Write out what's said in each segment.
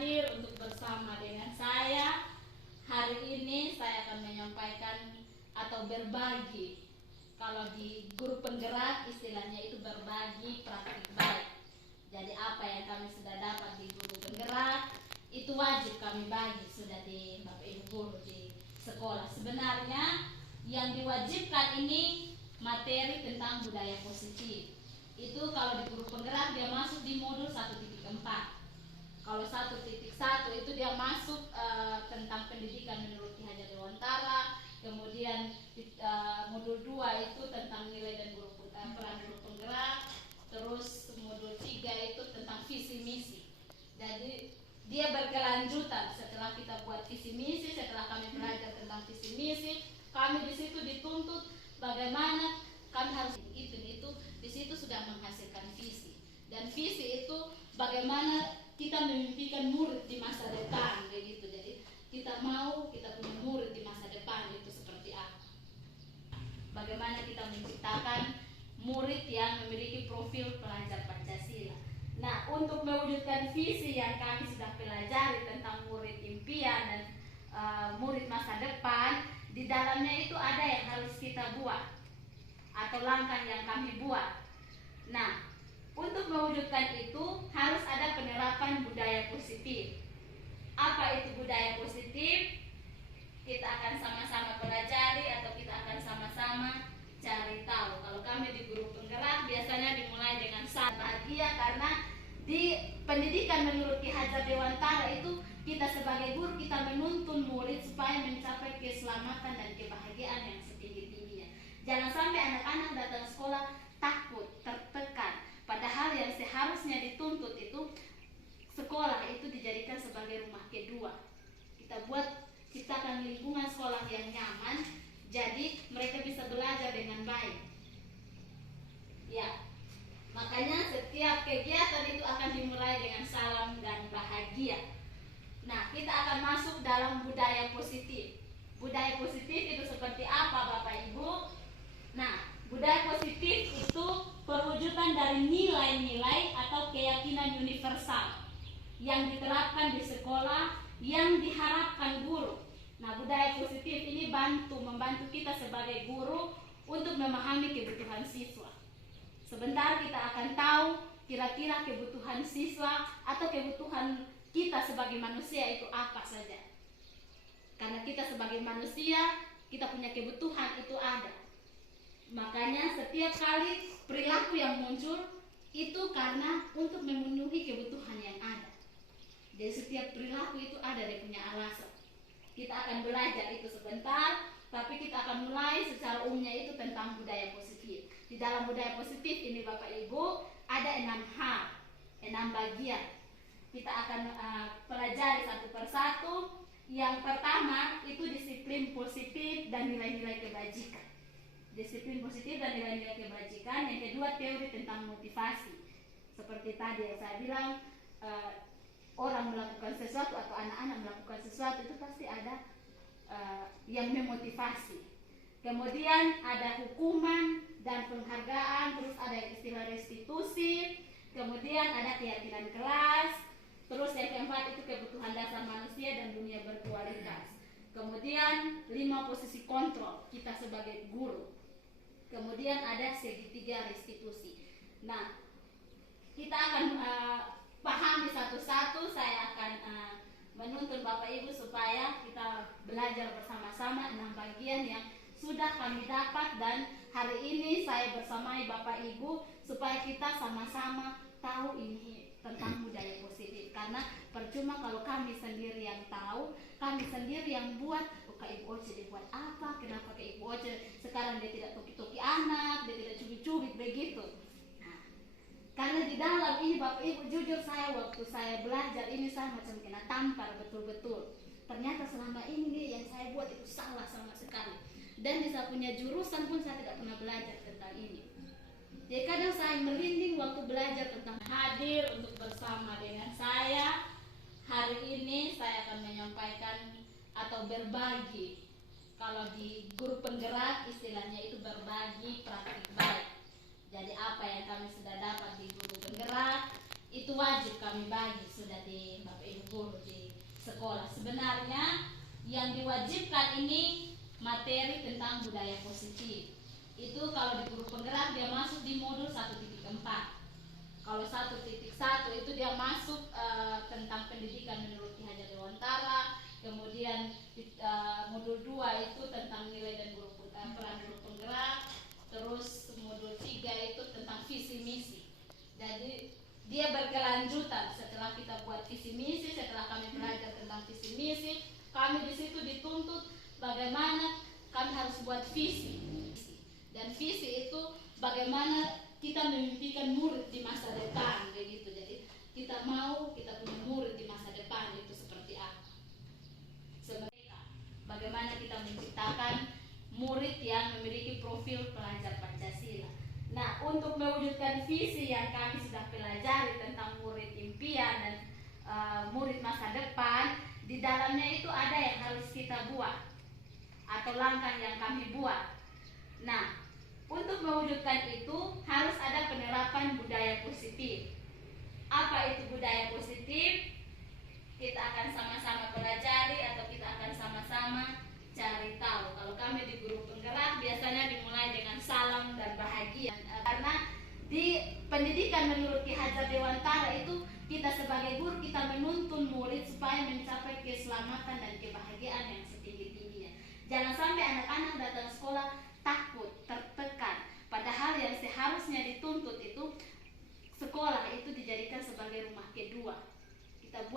hadir untuk bersama dengan saya. Hari ini saya akan menyampaikan atau berbagi. Kalau di guru penggerak istilahnya itu berbagi praktik baik. Jadi apa yang kami sudah dapat di guru penggerak itu wajib kami bagi sudah di Bapak Ibu guru di sekolah. Sebenarnya yang diwajibkan ini materi tentang budaya positif. Itu kalau di guru penggerak dia masuk di modul 1.4. Kalau 1.1 itu dia masuk tentang pendidikan menurut Ki Hajar Dewantara. Kemudian modul 2 itu tentang nilai dan peran guru penggerak. Terus modul 3 itu tentang visi misi. Jadi dia berkelanjutan. Setelah kita buat visi misi, setelah kami belajar tentang visi misi, kami di situ dituntut bagaimana kami harus itu di situ sudah menghasilkan visi. Dan visi itu bagaimana kita memimpikan murid di masa depan begitu. Jadi kita punya murid di masa depan itu seperti apa? Bagaimana kita menciptakan murid yang memiliki profil pelajar Pancasila. Nah, untuk mewujudkan visi yang kami sudah pelajari tentang murid impian dan murid masa depan, di dalamnya itu ada yang harus kita buat atau langkah yang kami buat. Nah, untuk mewujudkan itu harus ada penerapan budaya positif. Apa itu budaya positif? Kita akan sama-sama pelajari atau kita akan sama-sama cari tahu. Kalau kami di guru penggerak biasanya dimulai dengan sangat bahagia karena di pendidikan menurut Ki Hajar Dewantara itu kita sebagai guru kita menuntun murid supaya mencapai keselamatan dan kebahagiaan yang setinggi-tingginya. Jangan sampai anak-anak datang sekolah takut, tertekan. Padahal yang seharusnya dituntut itu sekolah itu dijadikan sebagai rumah kedua. Kita ciptakan lingkungan sekolah yang nyaman, jadi mereka bisa belajar dengan baik. Ya, makanya setiap kegiatan itu akan dimulai dengan salam dan bahagia. Nah, kita akan masuk dalam budaya positif. Budaya positif itu seperti apa Bapak Ibu? Nah, budaya positif itu perwujudan dari nilai-nilai atau keyakinan universal yang diterapkan di sekolah yang diharapkan guru. Nah, budaya positif ini membantu kita sebagai guru untuk memahami kebutuhan siswa. Sebentar kita akan tahu kira-kira kebutuhan siswa atau kebutuhan kita sebagai manusia itu apa saja. Karena kita sebagai manusia, kita punya kebutuhan itu ada. Makanya setiap kali perilaku yang muncul itu karena untuk memenuhi kebutuhan yang ada. Jadi setiap perilaku itu ada dia punya alasan. Kita akan belajar itu sebentar, tapi kita akan mulai secara umumnya itu tentang budaya positif. Di dalam budaya positif ini Bapak Ibu ada 6 hal, 6 bagian. Kita akan pelajari satu persatu. Yang pertama itu disiplin positif dan nilai-nilai kebajikan. Disiplin positif dan nilai-nilai kebajikan. Yang kedua teori tentang motivasi. Seperti tadi yang saya bilang, orang melakukan sesuatu atau anak-anak melakukan sesuatu itu pasti ada yang memotivasi. Kemudian ada hukuman dan penghargaan, terus ada istilah restitusi, kemudian ada keyakinan kelas, terus yang keempat itu kebutuhan dasar manusia dan dunia berkualitas. Kemudian 5 posisi kontrol kita sebagai guru. Kemudian ada segitiga restitusi. Nah, kita akan pahami satu-satu. Saya akan menuntun Bapak Ibu supaya kita belajar bersama-sama 6 bagian yang sudah kami dapat, dan hari ini saya bersamai Bapak Ibu supaya kita sama-sama tahu ini tentang budaya positif. Karena percuma kalau kami sendiri yang tahu, kami sendiri yang buat. Kak Ibu Oce dibuat apa? Kenapa Kak Ibu Oce sekarang dia tidak toki-toki anak, dia tidak cubit-cubit begitu? Karena di dalam ini Bapak Ibu jujur saya waktu saya belajar ini saya macam kena tampar betul-betul. Ternyata selama ini yang saya buat itu salah sama sekali. Dan di saya punya jurusan pun saya tidak pernah belajar tentang ini. Jadi kadang saya merinding waktu belajar tentang hadir untuk bersama dengan saya. Hari ini saya akan menyampaikan atau berbagi. Kalau di guru penggerak istilahnya itu berbagi praktik baik. Jadi apa yang kami sudah dapat di guru penggerak itu wajib kami bagi sudah di Bapak Ibu guru di sekolah. Sebenarnya yang diwajibkan ini materi tentang budaya positif. Itu kalau di guru penggerak dia masuk di modul 1.4. Kalau 1.1 itu dia masuk tentang pendidikan menurut Ki Hajar Dewantara. Kemudian modul 2 itu tentang nilai dan peran guru penggerak. Terus modul 3 itu tentang visi misi. Jadi dia berkelanjutan. Setelah kita buat visi misi, setelah kami belajar tentang visi misi, kami di situ dituntut bagaimana kami harus buat visi. Dan visi itu bagaimana kita memimpikan murid di masa depan, begitu. Jadi kita mau kita punya murid di masa depan itu seperti apa? Sebenarnya bagaimana kita menciptakan murid yang memiliki profil pelajar Pancasila. Nah, untuk mewujudkan visi yang kami sudah pelajari tentang murid impian dan murid masa depan, di dalamnya itu ada yang harus kita buat atau langkah yang kami buat. Nah, untuk mewujudkan itu harus ada penerapan budaya positif. Apa itu budaya positif? Kita akan sama-sama pelajari atau kita akan sama-sama cari tahu. Kalau kami di guru penggerak biasanya dimulai dengan salam dan bahagia. Karena di pendidikan menurut Ki Hajar Dewantara itu kita sebagai guru kita menuntun murid supaya mencapai keselamatan dan kebahagiaan yang setinggi-tingginya. Jangan sampai anak-anak datang sekolah takut, tertekan. Padahal yang seharusnya dituntut itu sekolah itu dijadikan sebagai rumah kedua. Kita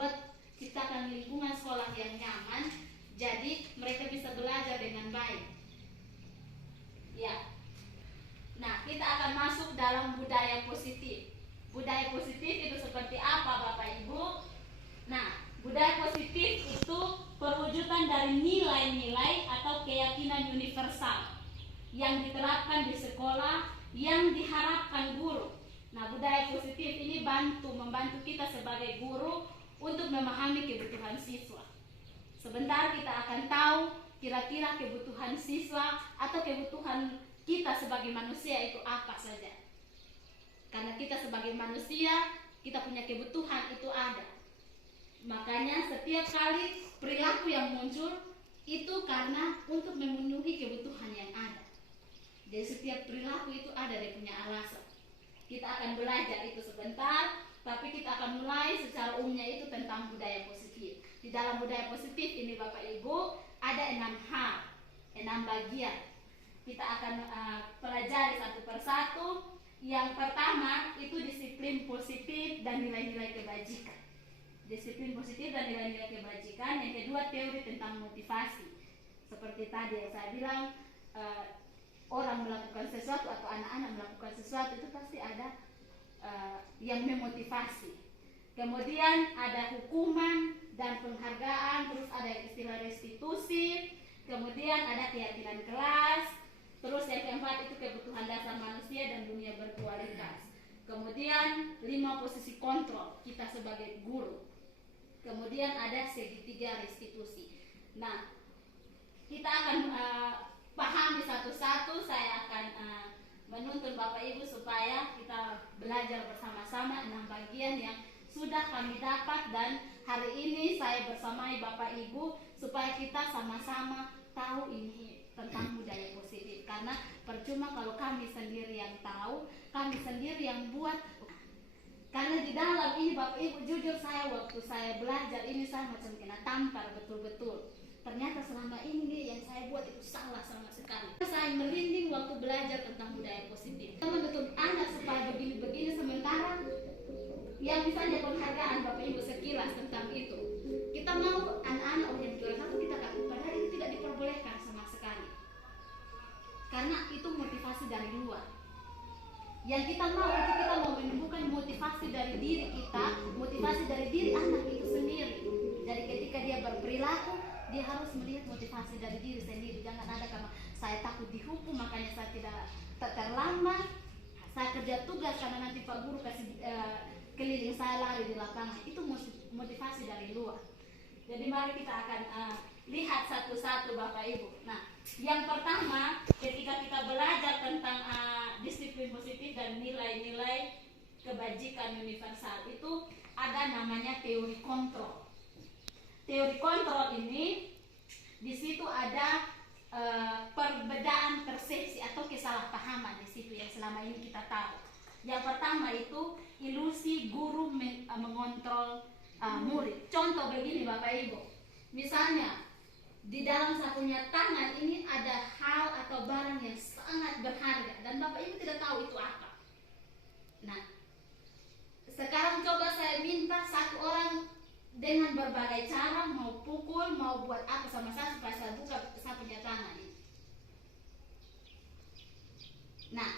ciptakan lingkungan sekolah yang nyaman, jadi mereka bisa belajar dengan baik. Ya. Nah, kita akan masuk dalam budaya positif. Budaya positif itu seperti apa, Bapak Ibu? Nah, budaya positif itu perwujudan dari nilai-nilai atau keyakinan universal yang diterapkan di sekolah yang diharapkan guru. Nah, budaya positif ini membantu kita sebagai guru untuk memahami kebutuhan siswa. Sebentar kita akan tahu kira-kira kebutuhan siswa atau kebutuhan kita sebagai manusia itu apa saja. Karena kita sebagai manusia, kita punya kebutuhan itu ada. Makanya setiap kali perilaku yang muncul itu karena untuk memenuhi kebutuhan yang ada. Jadi setiap perilaku itu ada dia punya alasan. Kita akan belajar itu sebentar, tapi kita akan mulai secara umumnya itu tentang budaya positif. Di dalam budaya positif ini Bapak Ibu ada 6 hal, 6 bagian. Kita akan pelajari satu persatu. Yang pertama itu disiplin positif dan nilai-nilai kebajikan. Disiplin positif dan nilai-nilai kebajikan. Yang kedua teori tentang motivasi. Seperti tadi yang saya bilang, orang melakukan sesuatu atau anak-anak melakukan sesuatu itu pasti ada yang memotivasi. Kemudian ada hukuman dan penghargaan, terus ada istilah restitusi, kemudian ada keyakinan kelas, terus yang keempat itu kebutuhan dasar manusia dan dunia berkualitas. Kemudian 5 posisi kontrol kita sebagai guru. Kemudian ada segitiga restitusi. Nah, kita akan pahami satu-satu. Saya akan menuntun Bapak Ibu supaya kita belajar bersama-sama 6 bagian yang sudah kami dapat, dan hari ini saya bersamai Bapak Ibu supaya kita sama-sama tahu ini tentang budaya positif. Karena percuma kalau kami sendiri yang tahu, kami sendiri yang buat. Karena di dalam ini Bapak Ibu jujur saya waktu saya belajar ini saya macam kena tampar betul-betul. Ternyata selama ini yang saya buat itu salah sama sekali. Saya merinding waktu belajar tentang budaya positif. Kita menuntut anak supaya begini-begini, sementara yang misalnya penghargaan Bapak Ibu sekilas tentang itu. Kita mau anak-anak yang juara satu kita kasih, padahal itu tidak diperbolehkan sama sekali. Karena itu motivasi dari luar. Yang kita mau itu kita mau menumbuhkan motivasi dari diri kita, motivasi dari diri anak itu sendiri. Jadi ketika dia berperilaku, dia harus melihat motivasi dari diri sendiri. Jangan ada karena saya takut dihukum makanya saya tidak terlambat, saya kerja tugas karena nanti Pak Guru kasih keliling saya lari di lapangan. Itu motivasi dari luar. Jadi mari kita akan lihat satu-satu Bapak Ibu. Nah, yang pertama ketika kita belajar tentang disiplin positif dan nilai-nilai kebajikan universal itu ada namanya teori kontrol. teori kontrol ini di situ ada perbedaan persepsi atau kesalahpahaman di situ yang selama ini kita tahu. Yang pertama itu ilusi guru mengontrol murid. Contoh begini Bapak Ibu, misalnya di dalam sapunya tangan ini ada hal atau barang yang sangat berharga dan Bapak Ibu tidak tahu itu apa. Nah, sekarang coba saya minta satu orang dengan berbagai cara, mau pukul, mau buat apa sama saya supaya saya buka sapunya tangan ini. Nah,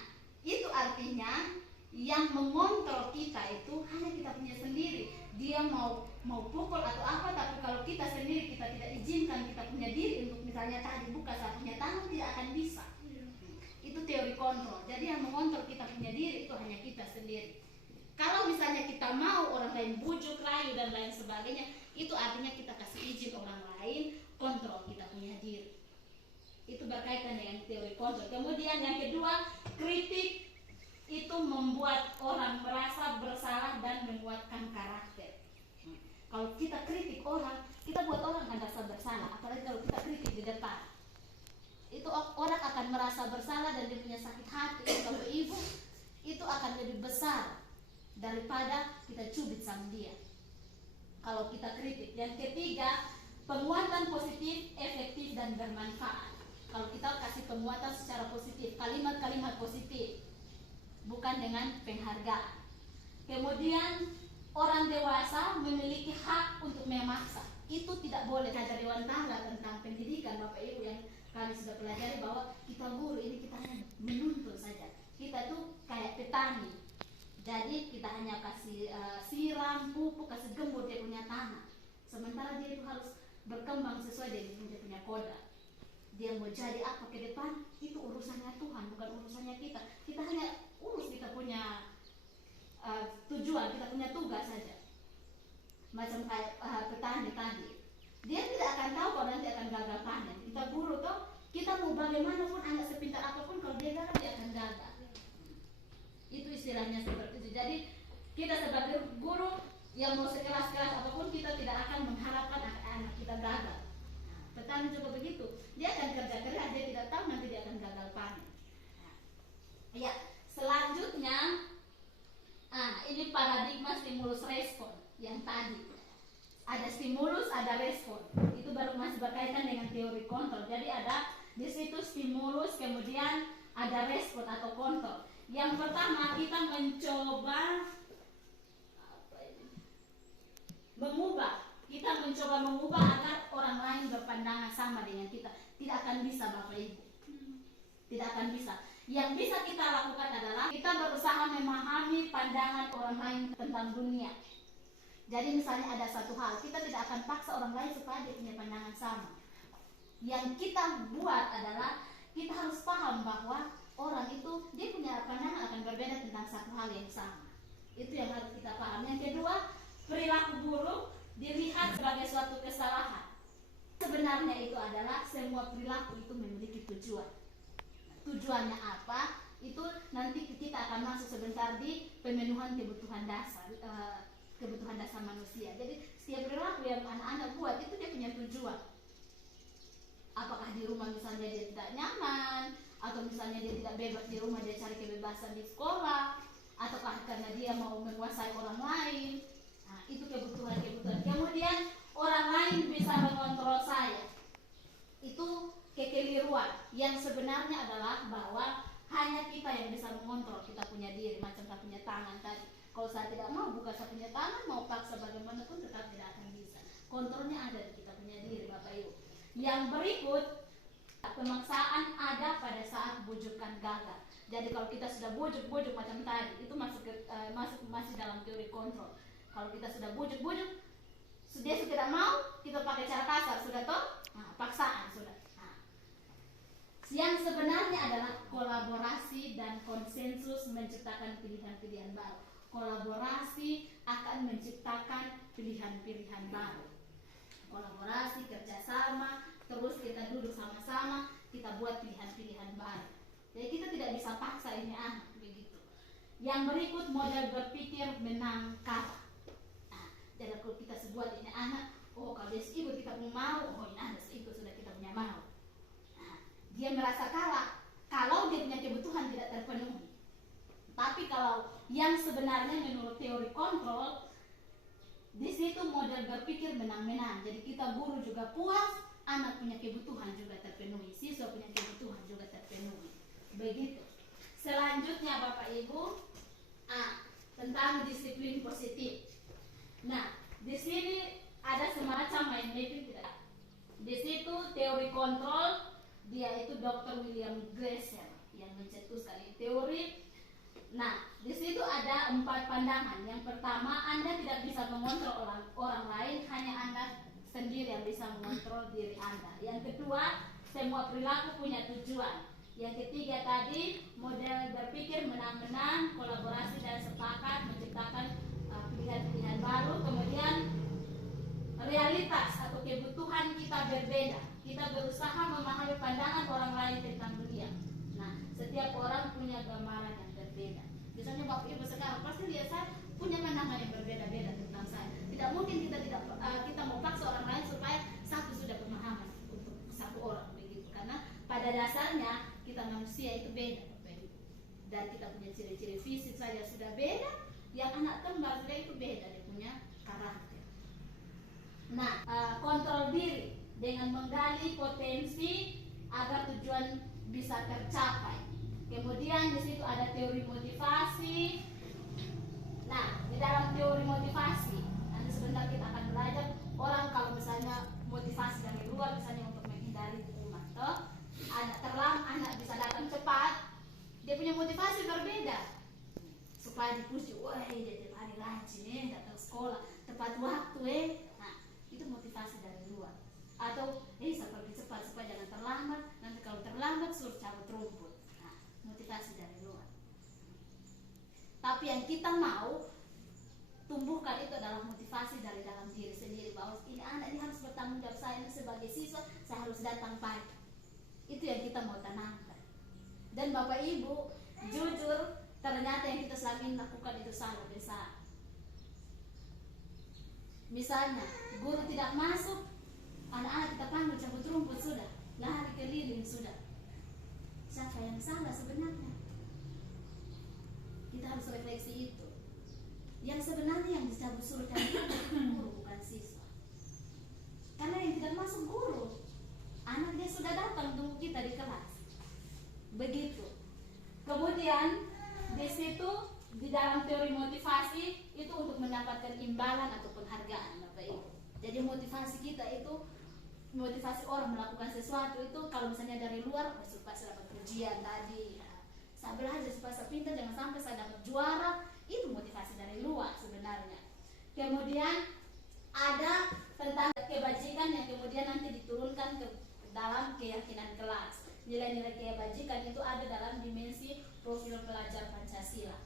itu artinya yang mengontrol kita itu hanya kita punya sendiri. Dia mau pukul atau apa, tapi kalau kita sendiri kita tidak izinkan kita punya diri untuk misalnya tadi buka sapunya tangan, tidak akan bisa. Itu teori kontrol. Jadi yang mengontrol kita punya diri itu hanya kita sendiri. Kalau misalnya kita mau orang lain bujuk, rayu dan lain sebagainya, itu artinya kita kasih izin orang lain kontrol kita punya diri. Itu berkaitan dengan teori kontrol. Kemudian yang kedua, kritik itu membuat orang merasa bersalah dan menguatkan karakter. Kalau kita kritik orang, kita buat orang merasa bersalah. Apalagi kalau kita kritik di depan, itu orang akan merasa bersalah dan dia punya sakit hati. Bapak Ibu, itu akan lebih besar daripada kita cubit sama dia kalau kita kritik. Yang ketiga, penguatan positif, efektif dan bermanfaat. Kalau kita kasih penguatan secara positif, kalimat-kalimat positif, bukan dengan penghargaan. Kemudian orang dewasa memiliki hak untuk memaksa. Itu tidak boleh. Ada Dewan Tangga tentang pendidikan Bapak Ibu yang kami sudah pelajari bahwa kita guru ini kita hanya menuntun saja. Kita tuh kayak petani. Jadi kita hanya kasih siram, pupuk, kasih gembur dia punya tanah. Sementara dia itu harus berkembang sesuai dengan dia punya koda. Dia mau jadi apa ke depan, itu urusannya Tuhan, bukan urusannya kita. Kita hanya urus kita punya tujuan, kita punya tugas saja. Macam kayak petani tadi. Dia tidak akan tahu kalau nanti akan gagal panen. Kita guru toh, kita mau bagaimanapun anak sepintar apapun, kalau dia gagal dia akan gagal. Itu istilahnya seperti itu. Jadi kita sebagai guru yang mau sekelas-kelas apapun, kita tidak akan mengharapkan anak-anak kita gagal. Petani juga begitu, dia akan kerja keras, dia tidak tahu nanti dia akan gagal panen. Ya, selanjutnya ini paradigma stimulus respon yang tadi. Ada stimulus, ada respon. Itu baru masih berkaitan dengan teori kontrol. Jadi ada di situ stimulus, kemudian ada respon atau kontrol. Yang pertama kita mencoba mengubah agar orang lain berpandangan sama dengan kita. Tidak akan bisa Bapak Ibu. Tidak akan bisa. Yang bisa kita lakukan adalah kita berusaha memahami pandangan orang lain tentang dunia. Jadi misalnya ada satu hal, kita tidak akan paksa orang lain supaya dia punya pandangan sama. Yang kita buat adalah kita harus paham bahwa orang itu dia punya pandangan akan berbeda tentang satu hal yang sama. Itu yang harus kita paham. Yang kedua, perilaku buruk dilihat sebagai suatu kesalahan. Sebenarnya itu adalah semua perilaku itu memiliki tujuan. Tujuannya apa? Itu nanti kita akan masuk sebentar di pemenuhan kebutuhan dasar manusia. Jadi setiap perilaku yang anak-anak buat itu dia punya tujuan. Apakah di rumah misalnya dia tidak nyaman, atau misalnya dia tidak bebas di rumah, dia cari kebebasan di sekolah, ataukah karena dia mau menguasai orang lain. Nah, itu kebutuhan-kebutuhan. Kemudian orang lain bisa mengontrol saya. Itu kekeliruan yang sebenarnya adalah bahwa hanya kita yang bisa mengontrol kita punya diri, macam kita punya tangan tadi. Kalau saya tidak mau buka saya punya tangan, mau paksa bagaimanapun tetap tidak akan bisa. Kontrolnya ada di kita punya diri Bapak Ibu. Yang berikut, pemaksaan ada pada saat bujukan gagal. Jadi kalau kita sudah bujuk macam tadi, itu masih dalam teori kontrol. Kalau kita sudah bujuk, dia tidak mau, kita pakai cara kasar, sudah toh? Nah, paksaan sudah. Nah, yang sebenarnya adalah kolaborasi dan konsensus menciptakan pilihan-pilihan baru. Kolaborasi akan menciptakan pilihan-pilihan baru. Kolaborasi, kerjasama, terus kita duduk sama-sama, kita buat pilihan-pilihan baru. Jadi kita tidak bisa paksa ini anak begitu. Yang berikut model berpikir menang kalah. Nah, jadi kalau kita sebuat ini anak Oh kalau dia ikut kita punya mau, oh ini ada ikut sudah kita punya mau. Nah, dia merasa kalah kalau dia punya kebutuhan tidak terpenuhi. Tapi kalau yang sebenarnya menurut teori kontrol, di situ model berpikir menang-menang. Jadi kita guru juga puas, anak punya kebutuhan juga terpenuhi, siswa punya kebutuhan juga terpenuhi. Begitu. Selanjutnya Bapak Ibu, tentang disiplin positif. Nah, di sini ada semacam mind mapping tidak? Di situ teori kontrol, dia itu Dr. William Glasser yang mencetuskan ini teori. Nah, di situ ada 4 pandangan. Yang pertama, Anda tidak bisa mengontrol orang lain, hanya Anda sendiri yang bisa mengontrol diri Anda. Yang kedua, semua perilaku punya tujuan. Yang ketiga tadi, model berpikir menang-menang, kolaborasi dan sepakat menciptakan pilihan-pilihan baru. Kemudian realitas atau kebutuhan kita berbeda. Kita berusaha memahami pandangan orang lain tentang dunia. Nah, setiap orang punya gambaran yang berbeda. Misalnya Bapak Ibu sekarang pasti lihat saya punya pandangan yang berbeda-beda tentang saya. Tidak mungkin kita mau paksa orang lain supaya satu sudah pemahaman untuk satu orang begitu. Karena pada dasarnya kita manusia itu beda Bapak Ibu. Dan kita punya ciri-ciri fisik saja sudah beda. Yang anak kembar sudah itu beda, dia punya karakter. Nah, kontrol diri dengan menggali potensi agar tujuan bisa tercapai. Kemudian di situ ada teori motivasi. Nah, di dalam teori motivasi, nanti sebentar kita akan belajar orang kalau misalnya motivasi dari luar, misalnya untuk menghindari hukuman, anak bisa datang cepat, dia punya motivasi berbeda supaya dipuji, wah dia tiap hari rajin datang sekolah tepat waktu Nah, itu motivasi dari luar. Atau saya pergi cepat supaya jangan terlambat, nanti kalau terlambat suruh cabut rumput. Motivasi dari luar. Tapi yang kita mau tumbuhkan itu adalah motivasi dari dalam diri sendiri, bahwa ini anak ini harus bertanggung jawab, saya ini sebagai siswa saya harus datang pagi. Itu yang kita mau tanamkan. Dan Bapak Ibu, jujur ternyata yang kita selama ini lakukan itu salah besar. Misalnya guru tidak masuk, anak-anak kita panggil cabut rumput sudah, lari keliling sudah. Siapa yang salah sebenarnya? Kita harus refleksi itu. Yang sebenarnya yang dicabut suruh itu guru, bukan siswa. Karena yang tidak masuk guru, anak dia sudah datang tunggu kita di kelas. Begitu. Kemudian di situ di dalam teori motivasi itu untuk mendapatkan imbalan atau penghargaan, Bapak Ibu. Jadi motivasi kita itu, motivasi orang melakukan sesuatu itu kalau misalnya dari luar, supaya saya dapat pujian tadi, saya belajar supaya saya pintar, jangan sampai saya dapat juara, itu motivasi dari luar sebenarnya. Kemudian ada tentang kebajikan yang kemudian nanti diturunkan ke dalam keyakinan kelas. Nilai-nilai kebajikan itu ada dalam dimensi profil pelajar Pancasila.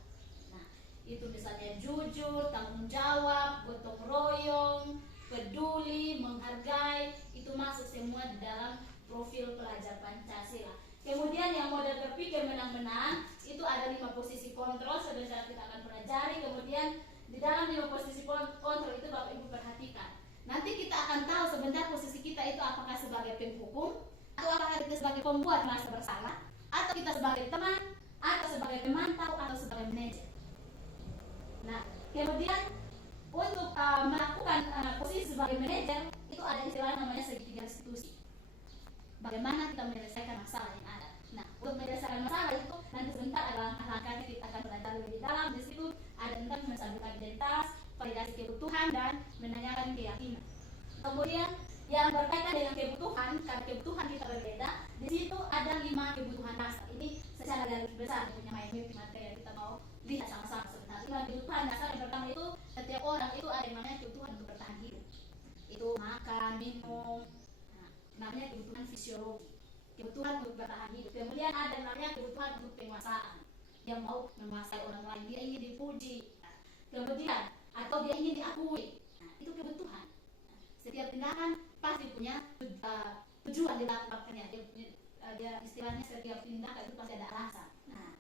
Nah, itu misalnya jujur, tanggung jawab, gotong royong, peduli, menghargai, itu masuk semua di dalam profil pelajar Pancasila. Kemudian yang model berpikir menang-menang, itu ada 5 posisi kontrol, sebentar kita akan pelajari. Kemudian di dalam 5 posisi kontrol itu Bapak Ibu perhatikan. Nanti kita akan tahu sebentar posisi kita itu apakah sebagai penghukum, atau apakah kita sebagai pembuat merasa bersalah, atau kita sebagai teman, atau sebagai pemantau, atau sebagai manajer. Nah, kemudian untuk melakukan posisi sebagai manajer itu ada istilah namanya segitiga restitusi. Bagaimana kita menyelesaikan masalah yang ada. Nah, untuk menyelesaikan masalah itu nanti sebentar ada langkah-langkahnya kita akan belajar lebih dalam. Di situ ada tentang menstabilkan identitas, validasi kebutuhan, dan menanyakan keyakinan. Kemudian yang berkaitan dengan kebutuhan, karena kebutuhan kita berbeda, di situ ada 5 kebutuhan dasar. Ini secara garis besar punya materi yang kita mau lihat sama-sama sebentar. 5 kebutuhan dasar. Yang pertama itu setiap orang itu ada yang namanya kebutuhan untuk bertahan hidup. Itu makan, minum, namanya kebutuhan fisiologi, kebutuhan untuk bertahan hidup. Kemudian ada namanya kebutuhan untuk penguasaan, yang mau menguasai orang lain, dia ingin dipuji. Kemudian atau dia ingin diakui. Nah, itu kebutuhan. Setiap tindakan pasti punya tujuan dilakukannya. Dia istilahnya setiap tindakan itu pasti ada alasan. Nah,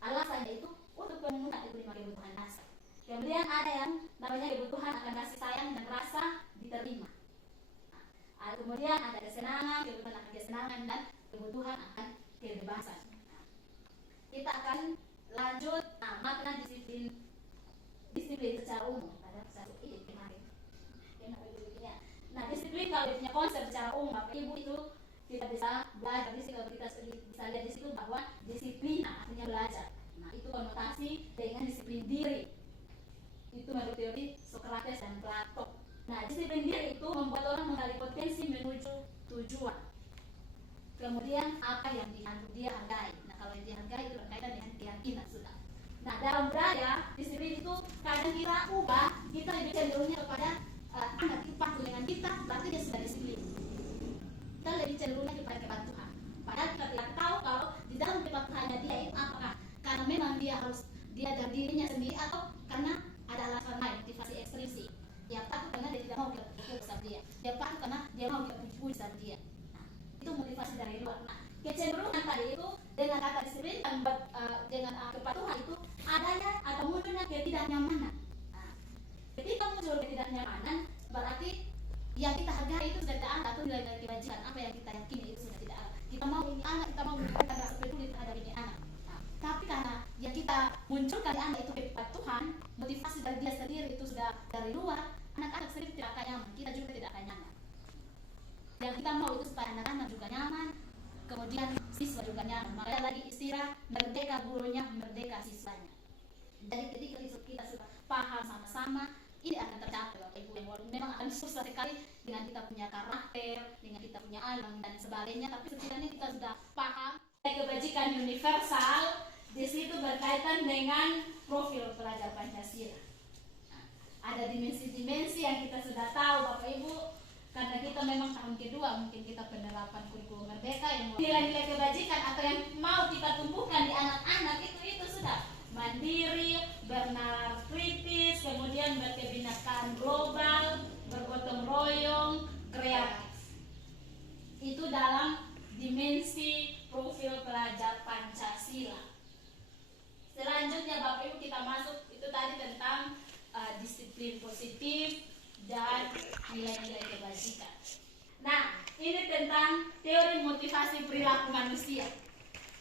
alasannya itu untuk pemenuhan itu 5 kebutuhan dasar. Kemudian ada yang namanya kebutuhan akan kasih sayang dan rasa diterima. kemudian ada kesenangan, kebutuhan akan kesenangan, dan kebutuhan akan kebebasan. Kita akan lanjut makna disiplin secara umum. Ada satu ini kemarin. Nah, disiplin kalau punya konsep secara umum, Bapak Ibu, itu kita bisa belajar di situ, kita bisa lihat di situ bahwa disiplin artinya belajar. Nah, itu konotasi dengan disiplin diri. Itu menurut teori Socrates dan Plato. Nah, disiplin diri itu membuat orang menggali potensi menuju tujuan. Kemudian apa yang dia hargai. Nah, kalau yang dihargai itu berkaitan dengan keyakinan sudah. Nah, dalam budaya disiplin itu kadang kita ubah, kita lebih cenderungnya kepada anak itu patuh dengan kita, berarti dia sudah disiplin. Kita lebih cenderungnya kepada kepatuhan. Padahal kita tidak tahu kalau di dalam kepatuhannya dia itu apakah karena memang dia dari dirinya sendiri atau karena ada alasan lain, motivasi ekstrinsi. Dia patuh karena dia tidak mau kita puji sama dia. Dia patuh karena dia mau kita puji sama dia. Nah, itu motivasi dari luar. Nah, kecenderungan tadi itu dengan kata disiplin dan dengan kepatuhan itu adanya atau munculnya ketidaknyamanan. Nah, ketika muncul ketidaknyamanan berarti yang kita hargai itu sudah tidak ada, atau nilai-nilai kebajikan apa yang kita yakini itu sudah tidak ada. Kita mau ini anak, kita mau menunjukkan rasa peduli terhadap ini anak. Nah, tapi karena yang kita munculkan di anak itu kepatuhan, motivasi dari dia sendiri itu sudah dari luar, anak-anak sendiri tidak akan nyaman, kita juga tidak akan nyaman. Yang kita mau itu supaya anak-anak juga nyaman, kemudian siswa juga nyaman. Makanya lagi istilah merdeka gurunya, merdeka siswanya. Jadi ketika kita sudah paham sama-sama, ini akan tercapai Bapak Ibu. Memang akan susah sekali dengan kita punya karakter, dengan kita punya alam dan sebagainya, tapi setidaknya kita sudah paham kebajikan universal. Di situ berkaitan dengan profil pelajar Pancasila. Nah, ada dimensi-dimensi yang kita sudah tahu Bapak Ibu, karena kita memang tahun kedua mungkin kita penerapan kurikulum merdeka yang nilai-nilai kebajikan atau yang mau kita tumbuhkan di anak-anak itu sudah mandiri, bernalar kritis, kemudian berkebinekaan global, bergotong royong, kreatif. Itu dalam dimensi profil pelajar Pancasila. Selanjutnya Bapak Ibu kita masuk, itu tadi tentang disiplin positif dan nilai-nilai kebajikan. Nah, ini tentang teori motivasi perilaku manusia.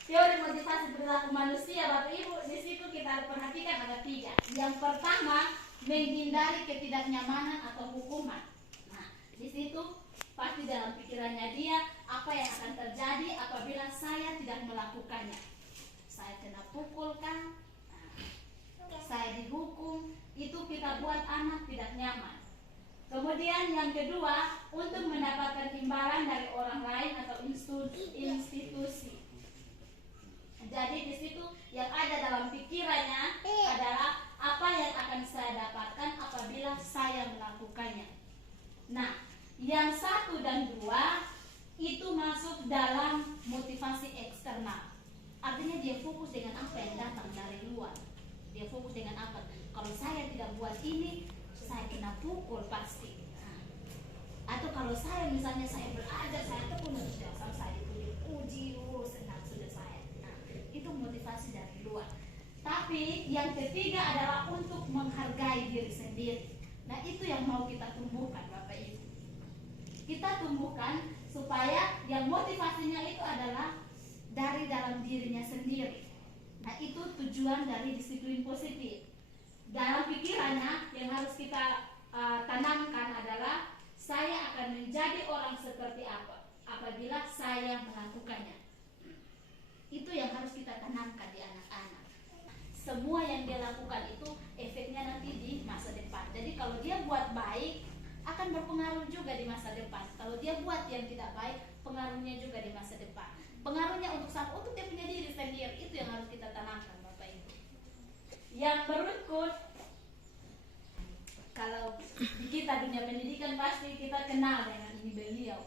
Teori motivasi perilaku manusia, Bapak Ibu, di situ kita perhatikan ada 3. Yang pertama, menghindari ketidaknyamanan atau hukuman. Nah, di situ pasti dalam pikirannya dia apa yang akan terjadi apabila saya tidak melakukannya. Saya kena pukul kan? Nah, saya dihukum, itu kita buat anak tidak nyaman. Kemudian yang kedua, untuk mendapatkan imbalan dari orang lain atau institusi. Jadi di situ yang ada dalam pikirannya adalah apa yang akan saya dapatkan apabila saya melakukannya. Nah, yang 1 dan 2 itu masuk dalam motivasi eksternal. Artinya dia fokus dengan apa yang datang dari luar. Dia fokus dengan apa? Kalau saya tidak buat ini, saya kena pukul pasti. Nah, atau kalau saya misalnya saya belajar, saya tekun sama saya dipuji, senang sudah saya. Itu motivasi dari luar. Tapi yang ketiga adalah untuk menghargai diri sendiri. Nah, itu yang mau kita tumbuhkan Bapak Ibu. Kita tumbuhkan supaya yang motivasinya itu adalah dari dalam dirinya sendiri. Nah, itu tujuan dari disiplin positif. Dalam pikirannya yang harus kita tanamkan adalah saya akan menjadi orang seperti apa apabila saya melakukannya. Itu yang harus kita tanamkan di anak-anak. Semua yang dia lakukan itu efeknya nanti di masa depan. Jadi kalau dia buat baik akan berpengaruh juga di masa depan. Kalau dia buat yang tidak baik, pengaruhnya juga di masa depan. Pengaruhnya untuk dia punya diri sendiri, itu yang harus kita tanamkan Bapak Ibu. Yang berikut, kalau di kita dunia pendidikan pasti kita kenal dengan ini beliau,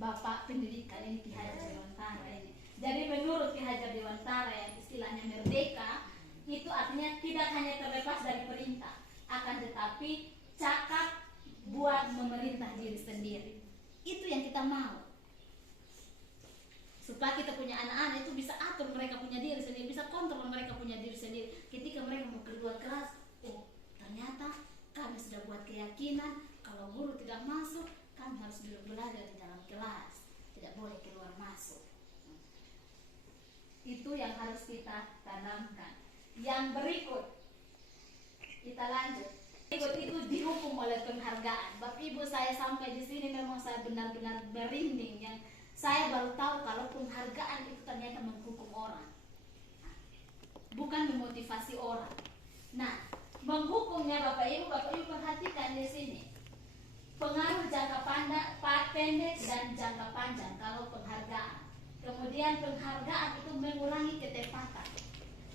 Bapak Pendidikan ini Ki Hajar Dewantara ini. Jadi menurut Ki Hajar Dewantara yang istilahnya merdeka, itu artinya tidak hanya terlepas dari perintah, akan tetapi cakap buat memerintah diri sendiri. Itu yang kita mau. Supaya kita punya anak-anak itu bisa atur mereka punya diri sendiri, bisa kontrol mereka punya diri sendiri. Ketika mereka mau kerja keras, ternyata kami sudah buat keyakinan kalau guru tidak masuk, kami harus duduk belajar di dalam kelas, tidak boleh keluar masuk. Itu yang harus kita tanamkan. Yang berikut, kita lanjut. Berikut itu dihukum oleh penghargaan. Bapak Ibu, saya sampai di sini memang saya benar-benar merinding. Yang saya baru tahu kalau penghargaan itu ternyata menghukum orang, bukan memotivasi orang. Nah, menghukumnya Bapak Ibu perhatikan di sini. Pengaruh jangka pendek dan jangka panjang kalau penghargaan. Kemudian penghargaan itu mengurangi ketepatan.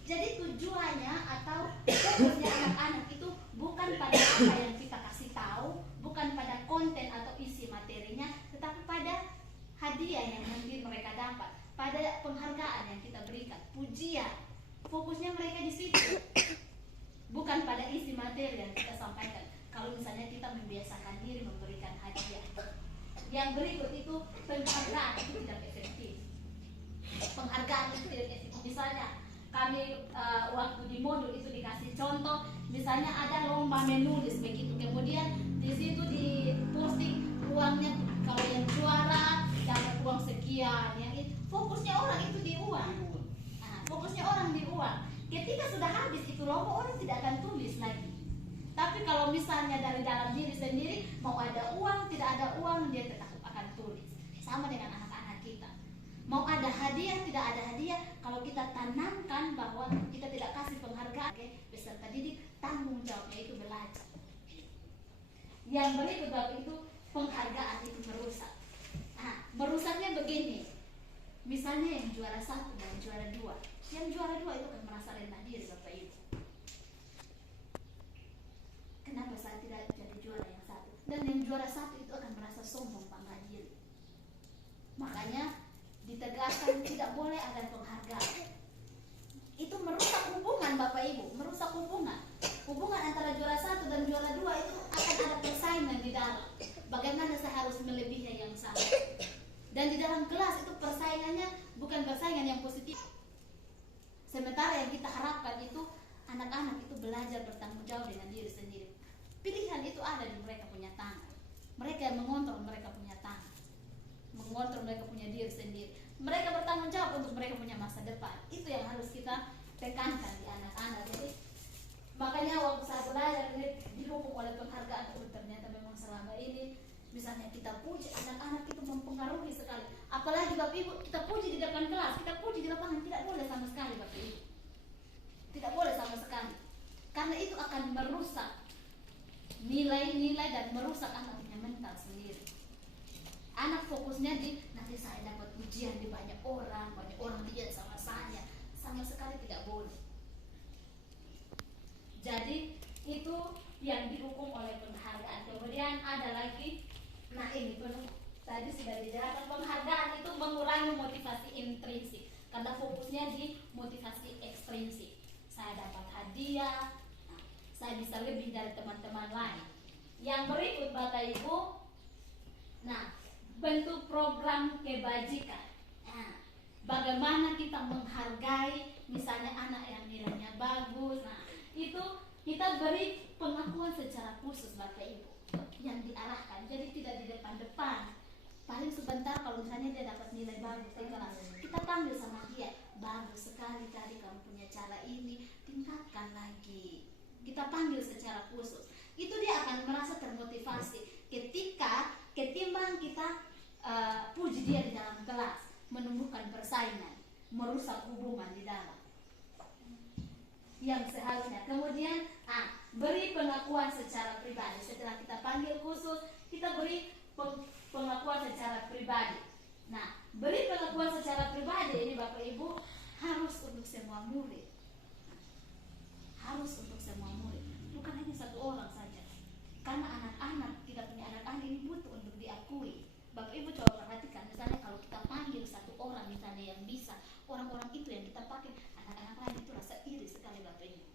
Jadi tujuannya atau fokusnya anak-anak itu bukan pada apa yang kita kasih tahu, bukan pada konten atau isi materinya, tetapi pada hadiah yang nanti mereka dapat, pada penghargaan yang kita berikan, pujian. Fokusnya mereka di situ, bukan pada isi materi yang kita sampaikan. Kalau misalnya kita membiasakan diri memberikan hadiah. Yang berikut itu penghargaan itu tidak efektif. Penghargaan itu tidak efektif. Misalnya kami waktu di modul itu dikasih contoh, misalnya ada lomba menulis begitu, kemudian di situ diposting uangnya, kalau yang juara dapat uang sekian, yang itu fokusnya orang itu di uang. Nah, fokusnya orang di uang. Ketika sudah habis itu lomba, orang tidak akan tulis lagi. Tapi kalau misalnya dari dalam diri sendiri, mau ada uang, tidak ada uang, dia tetap akan tulis. Sama dengan anak-anak kita. Mau ada hadiah, tidak ada hadiah, kalau kita tanamkan bahwa kita tidak kasih penghargaan, peserta didik, tanggung jawabnya itu belajar. Yang berikut Bapak itu, penghargaan itu merusak. Nah, merusaknya begini. Misalnya yang juara 1 dan juara 2. Yang juara 2 itu akan merasa rendah diri Bapak Ibu. Kenapa saya tidak jadi juara yang 1? Dan yang juara 1 itu akan merasa sombong, bangga diri. Makanya ditegaskan tidak boleh ada penghargaan. Itu merusak hubungan Bapak Ibu, merusak hubungan. Hubungan antara juara 1 dan juara 2 itu akan ada persaingan di dalam. Bagaimana saya harus melebihi yang sama. Dan di dalam kelas itu persaingannya bukan persaingan yang positif. Sementara yang kita harapkan itu anak-anak itu belajar bertanggung jawab dengan diri sendiri. Pilihan itu ada di mereka punya tangan. Mereka yang mengontrol mereka punya tangan, mengontrol mereka punya diri sendiri. Mereka bertanggung jawab untuk mereka punya masa depan. Itu yang harus kita tekankan di anak-anak. Jadi makanya waktu saya belajar ini dihukum oleh penghargaan itu ternyata memang selama ini misalnya kita puji anak-anak itu mempengaruhi sekali. Apalagi Bapak Ibu kita puji di depan kelas, kita puji di lapangan, tidak boleh sama sekali Bapak Ibu. Tidak boleh sama sekali. Karena itu akan merusak nilai-nilai dan merusak anak punya mental sendiri. Anak fokusnya di nanti saya dapat pujian di banyak orang lihat sama saya, sama sekali tidak boleh. Jadi itu yang dihukum oleh penghargaan. Kemudian ada lagi, nah ini tadi sudah dijelaskan, penghargaan itu mengurangi motivasi intrinsik karena fokusnya di motivasi ekstrinsik. Saya dapat hadiah, saya bisa lebih dari teman-teman lain. Yang berikut Bapak Ibu, nah bentuk program kebajikan. Nah, bagaimana kita menghargai misalnya anak yang nilainya bagus. Nah, itu kita beri pengakuan secara khusus Bapak Ibu yang diarahkan. Jadi tidak di depan-depan. Paling sebentar kalau misalnya dia dapat nilai bagus di kelas, kita panggil sama dia, bagus sekali tadi kamu punya cara ini, tingkatkan lagi. Kita panggil secara khusus. Itu dia akan merasa termotivasi ketika ketimbang kita puji dia di dalam kelas, menumbuhkan persaingan, merusak hubungan di dalam yang seharusnya. Kemudian beri pengakuan secara pribadi. Setelah kita panggil khusus, kita beri pengakuan secara pribadi. Nah, beri pengakuan secara pribadi ini Bapak Ibu harus untuk semua murid. Harus untuk semua murid, bukan hanya satu orang saja. Karena anak-anak, kita punya anak-anak ini butuh untuk diakui. Bapak Ibu coba perhatikan, misalnya kalau kita panggil satu orang misalnya yang bisa, orang-orang itu yang kita pakai, anak-anak lain itu rasa iri sekali Bapak Ibu.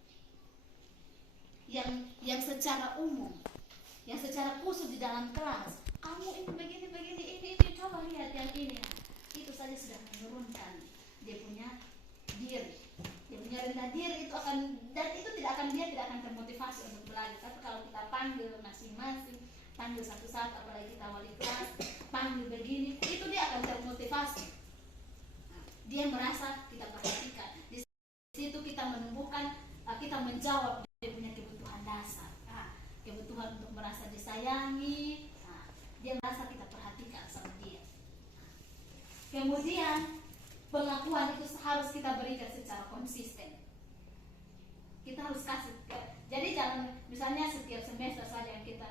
Yang secara umum, yang secara khusus di dalam kelas, kamu ini begini, ini coba lihat yang ini. Nah, itu saja sudah menurunkan dia punya diri. Dia punya rendah diri itu akan, dan itu dia tidak akan termotivasi untuk belajar. Tapi kalau kita panggil masing-masing, panggil satu-satu, apalagi kita wali kelas, panggil begini, itu dia akan termotivasi. Dia merasa kita perhatikan. Di situ kita menumbuhkan, kita menjawab dia punya kebutuhan dasar. Kebutuhan untuk merasa disayangi, dia merasa kita perhatikan sama dia. Kemudian pengakuan itu harus kita berikan secara konsisten. Kita harus kasih, jadi jangan misalnya setiap semester saja yang kita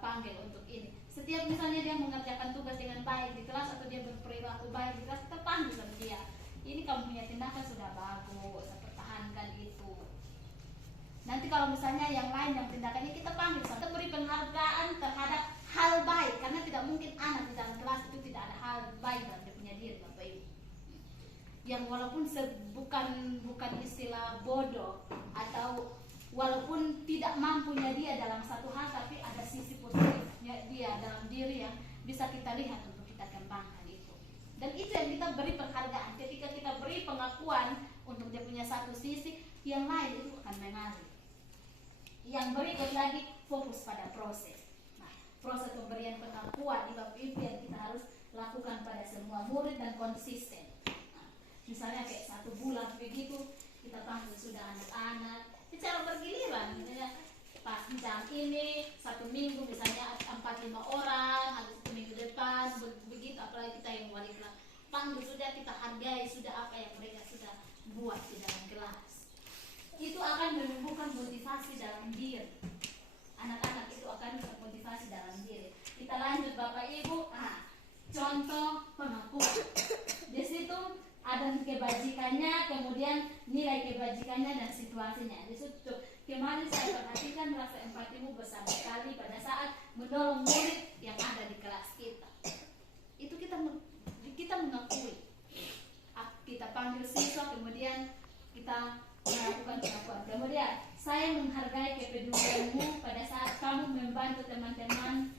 panggil untuk ini. Setiap misalnya dia mengerjakan tugas dengan baik di kelas atau dia berperilaku baik di kelas, kita panggil sama dia. Ini kamu punya tindakan sudah bagus, pertahankan itu. Nanti kalau misalnya yang lain yang tindakannya kita panggil, kita beri penghargaan terhadap hal baik, karena tidak mungkin anak di dalam kelas itu tidak ada hal baik dalam dia punya diri, Bapak Ibu. Yang walaupun bukan istilah bodoh atau walaupun tidak mampunya dia dalam satu hal, tapi ada sisi positifnya dia dalam diri yang bisa kita lihat untuk kita kembangkan itu. Dan itu yang kita beri penghargaan. Ketika kita beri pengakuan untuk dia punya satu sisi, yang lain itu akan mengalir. Yang berikut lagi, fokus pada proses. Nah, proses pemberian pengakuan di Bapak Ibu yang kita harus lakukan pada semua murid dan konsisten. Misalnya kayak 1 bulan begitu kita panggil sudah anak-anak secara bergiliran, misalnya pas jam ini 1 minggu misalnya 4-5 orang, habis 1 minggu depan begitu, apalagi kita yang wali kelas panggil sudah, kita hargai sudah apa yang mereka sudah buat di dalam kelas. Itu akan menumbuhkan motivasi dalam diri anak-anak, itu akan termotivasi dalam diri. Kita lanjut Bapak Ibu. Contoh pengakuan di situ ada kebajikannya, kemudian nilai kebajikannya dan situasinya. Di situ kemarin saya perhatikan rasa empatimu besar sekali pada saat menolong murid yang ada di kelas kita. Itu kita mengakui. Kita panggil siswa, kemudian kita melakukan pengakuan. Kemudian saya menghargai kepedulianmu pada saat kamu membantu teman-teman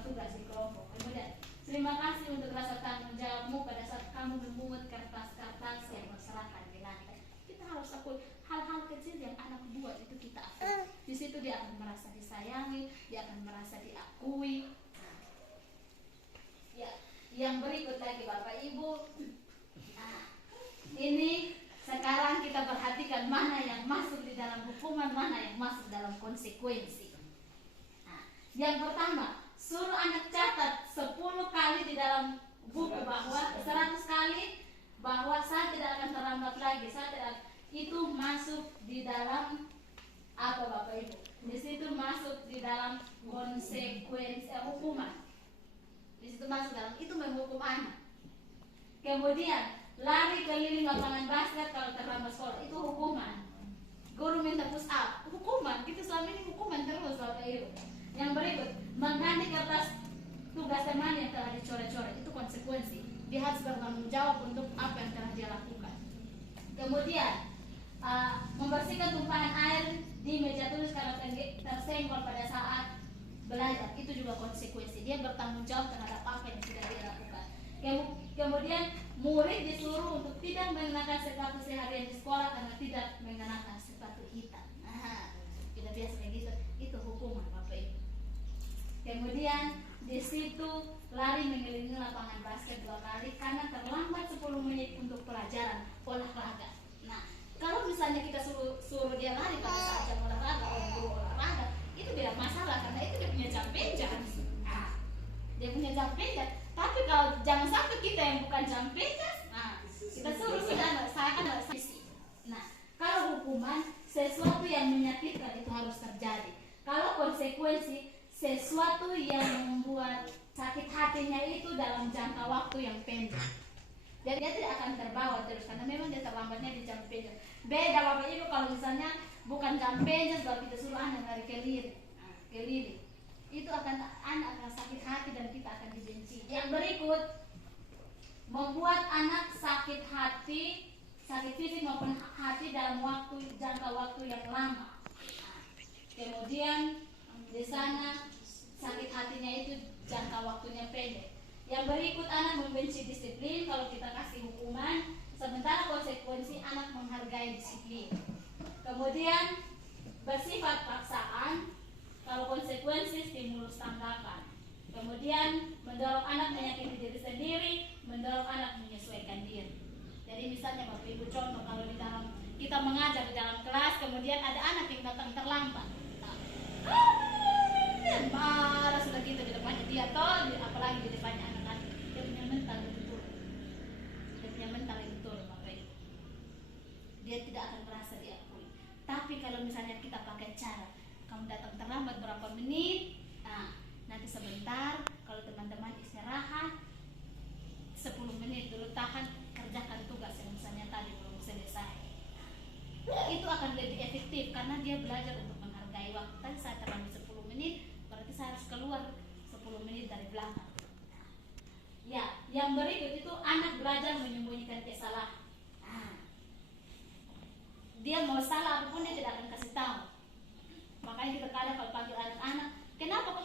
tugas di kelompok. Kemudian terima kasih untuk rasa tanggung jawabmu pada saat kamu memungut kertas-kertas yang berserakan di lantai. Kita harus akui hal-hal kecil yang anak buat itu kita akui. Di situ dia akan merasa disayangi, dia akan merasa diakui. Ya, yang berikut lagi Bapak Ibu. Ini sekarang kita perhatikan mana yang masuk di dalam hukuman, mana yang masuk dalam konsekuensi. Yang pertama, suruh anak catat 10 kali di dalam buku bahwa 100 kali bahwa saya tidak akan terlambat lagi. Itu masuk di dalam apa Bapak Ibu? Di situ masuk di dalam konsekuensi hukuman. Di situ masuk dalam itu menghukum anak. Kemudian lari keliling lapangan basket kalau terlambat sekolah, itu hukuman. Guru minta push up, hukuman. Kita selama ini hukuman terus Bapak Ibu. Yang berikut, mengganti kertas tugas teman yang telah dicoret-coret, itu konsekuensi. Dia harus bertanggung jawab untuk apa yang telah dia lakukan. Kemudian membersihkan tumpahan air di meja tulis karena tersenggol pada saat belajar, itu juga konsekuensi. Dia bertanggung jawab terhadap apa yang sudah dia lakukan. Kemudian murid disuruh untuk tidak mengenakan sepatu seharian di sekolah karena tidak mengenakan sepatu hitam. Kita biasa begitu, itu hukuman Bapak Ibu. Kemudian di situ lari mengelilingi lapangan basket 2 kali karena terlambat 10 menit untuk pelajaran olahraga. Nah, kalau misalnya kita suruh dia lari pada saat jam olahraga, olahraga, itu tidak masalah karena itu dia punya jam penjara. Dia punya jam penjara. Tapi kalau jangan sampai kita yang bukan jam penjara, kita suruh sudah saya kan sisi. Nah, kalau hukuman sesuatu yang menyakitkan itu harus terjadi. Kalau konsekuensi sesuatu yang membuat sakit hatinya itu dalam jangka waktu yang pendek. Jadi dia tidak akan terbawa terus karena memang dia terlambatnya di jam penjara. Beda Bapak Ibu kalau misalnya bukan jam penjara, kalau kita suruh anak lari keliling, itu anak akan sakit hati dan kita akan dibenci. Yang berikut, membuat anak sakit hati, sakit fisik maupun hati dalam jangka waktu yang lama. Kemudian di sana sakit hatinya itu jangka waktunya pendek. Yang berikut, anak membenci disiplin kalau kita kasih hukuman, sementara konsekuensi anak menghargai disiplin. Kemudian bersifat paksaan Kalau konsekuensi, stimulus tanggapan. Kemudian mendorong anak menyakiti diri sendiri, mendorong anak menyesuaikan diri. Jadi misalnya Bapak Ibu contoh, kalau di dalam kita mengajar di dalam kelas, kemudian ada anak yang datang terlambat. Marah sudah gitu di depannya dia, toh apalagi di depannya anak-anak, dia punya mental betul. Dia punya mental yang betul Bapak Ibu. Dia tidak akan merasa diakui. Tapi kalau misalnya kita pakai cara, kamu datang terlambat berapa menit, nanti sebentar, kalau teman-teman istirahat 10 menit dulu, tahan, kerjakan tugas yang misalnya tadi belum selesai. Itu akan lebih efektif karena dia belajar untuk menghargai waktu. Tadi saya terlambat 10 menit, berarti saya harus keluar 10 menit dari belakang. Ya, yang berikut itu anak belajar menyembunyikan kesalahan. Dia mau salah apapun dia tidak akan kasih tahu. Makanya kita kadang kalau panggil anak-anak, kenapa kau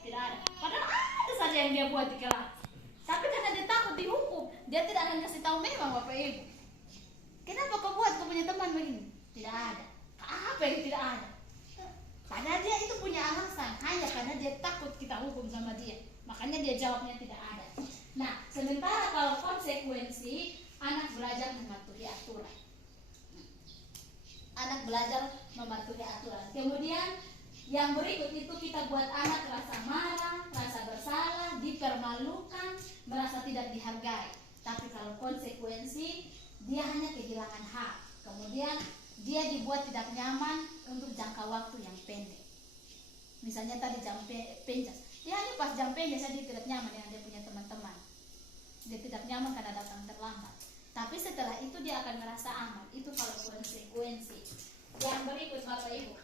tidak ada. Padahal ada saja yang dia buat di kelas. Tapi karena dia takut dihukum, dia tidak akan kasih tahu memang Bapak Ibu. Kenapa kau buat kau punya teman begini? Tidak ada. Apa yang tidak ada? Padahal dia itu punya alasan, hanya karena dia takut kita hukum sama dia. Makanya dia jawabnya tidak ada. Nah, sementara kalau konsekuensi, anak belajar mematuhi aturan. Anak belajar mematuhi aturan. Kemudian yang berikut itu kita buat anak rasa marah, rasa bersalah, dipermalukan, merasa tidak dihargai. Tapi kalau konsekuensi, dia hanya kehilangan hak. Kemudian dia dibuat tidak nyaman untuk jangka waktu yang pendek. Misalnya tadi jam penjas, dia hanya pas jam penjas dia tidak nyaman dengan dia punya teman-teman. Dia tidak nyaman karena datang terlambat. Tapi setelah itu dia akan merasa aman. Itu kalau konsekuensi. Yang berikut Bapak Ibu.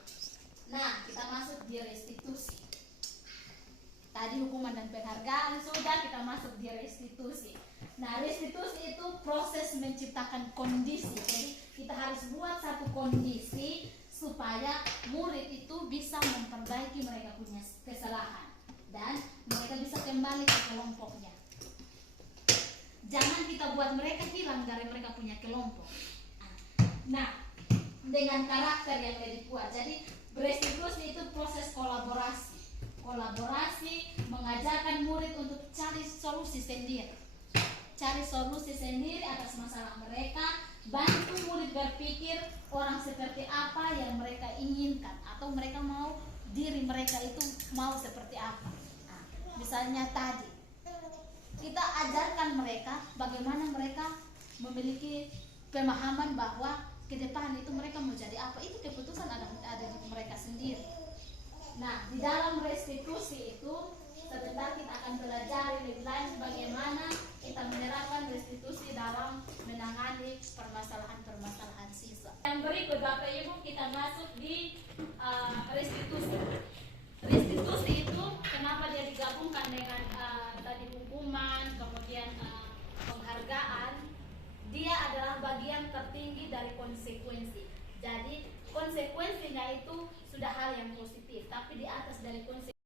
Nah, kita masuk di restitusi. Tadi hukuman dan penghargaan sudah, kita masuk di restitusi. Nah, restitusi itu proses menciptakan kondisi. Jadi kita harus buat satu kondisi supaya murid itu bisa memperbaiki mereka punya kesalahan dan mereka bisa kembali ke kelompoknya. Jangan kita buat mereka hilang dari mereka punya kelompok. Nah, dengan karakter yang lebih kuat. Jadi restitusi itu proses kolaborasi. Kolaborasi mengajarkan murid untuk cari solusi sendiri. Cari solusi sendiri atas masalah mereka, bantu murid berpikir orang seperti apa yang mereka inginkan atau mereka mau diri mereka itu mau seperti apa. Misalnya tadi kita ajarkan mereka bagaimana mereka memiliki pemahaman bahwa ke depan itu mereka mau jadi apa, itu keputusan ada di mereka sendiri. Nah, di dalam restitusi itu sebentar kita akan belajar lebih lanjut bagaimana kita menerapkan restitusi dalam menangani permasalahan-permasalahan siswa. Yang berikut Bapak Ibu, kita masuk di restitusi. Restitusi itu kenapa dia digabungkan dengan tadi hukuman, kemudian penghargaan? Dia adalah bagian tertinggi dari konsekuensi. Jadi konsekuensinya itu sudah hal yang positif, tapi di atas dari konsekuensi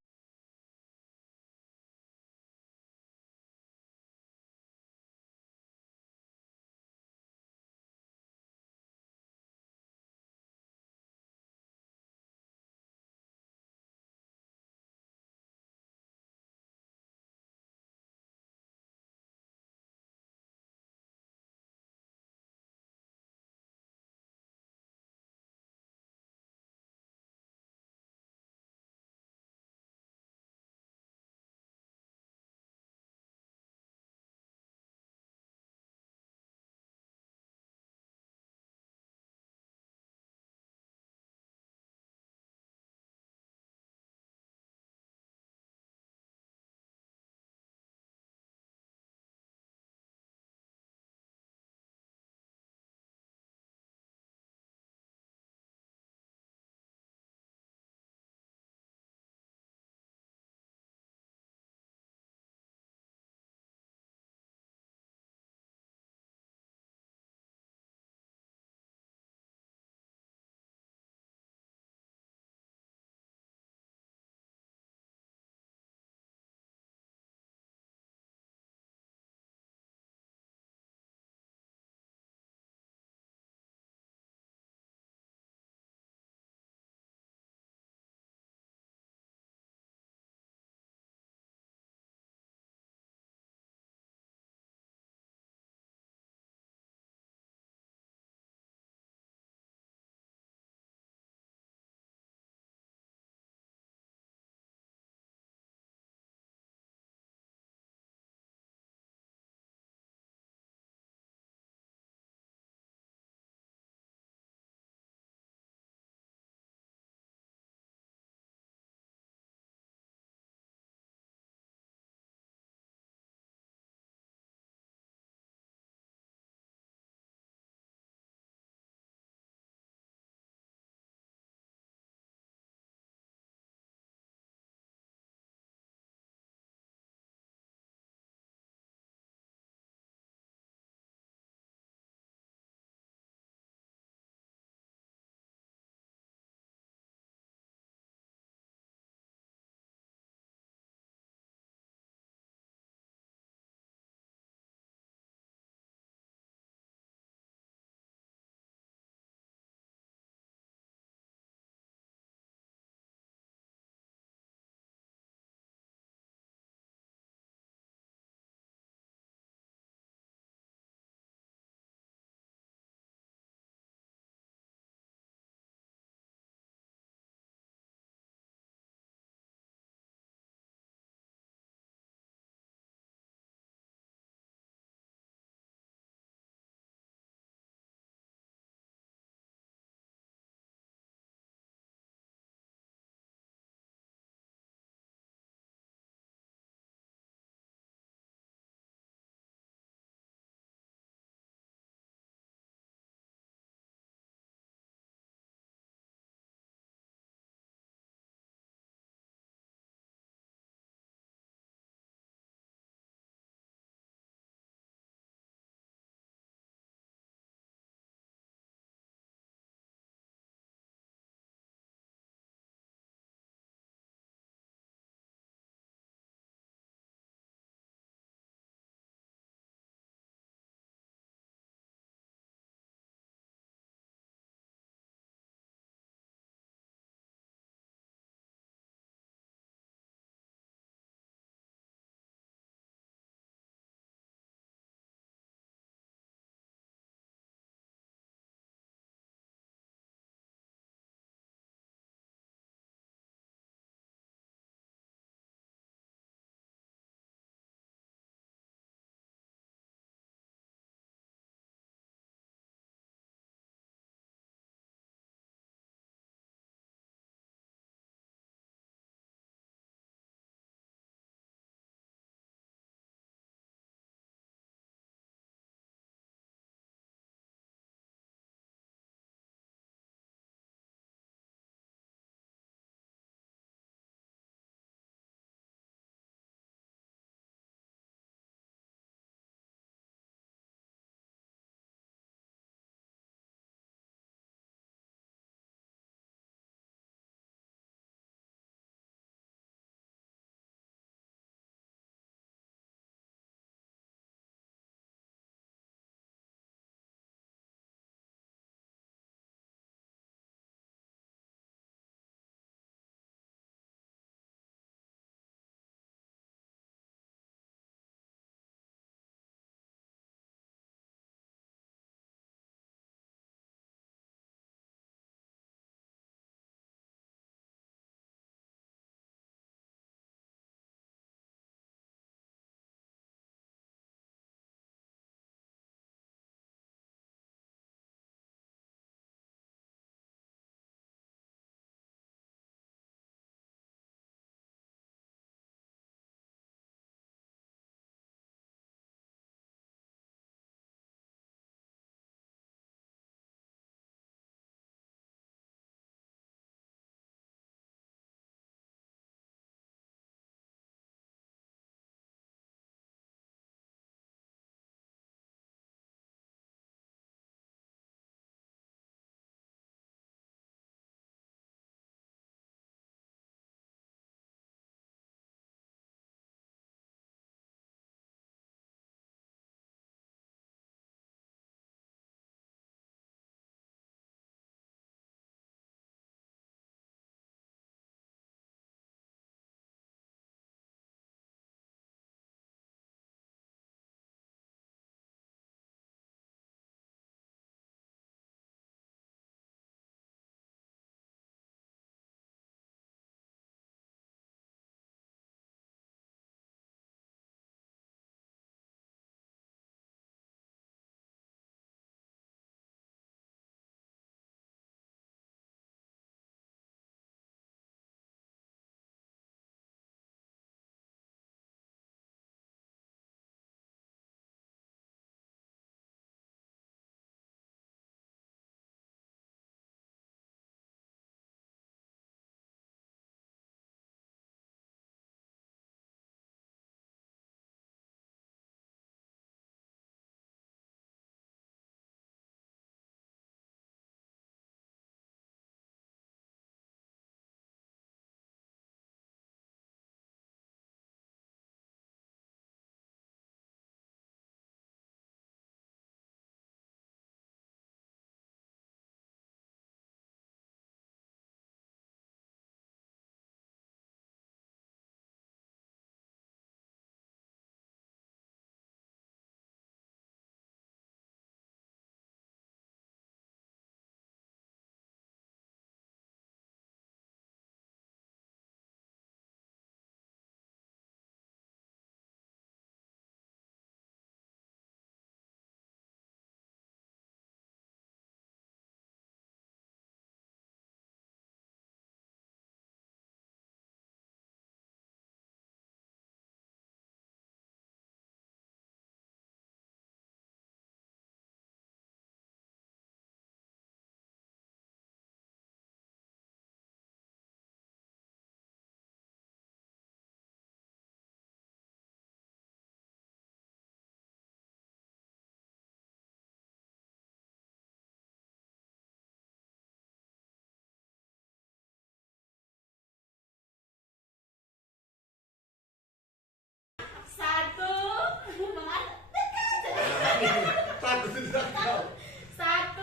Aku tidak tahu. 1,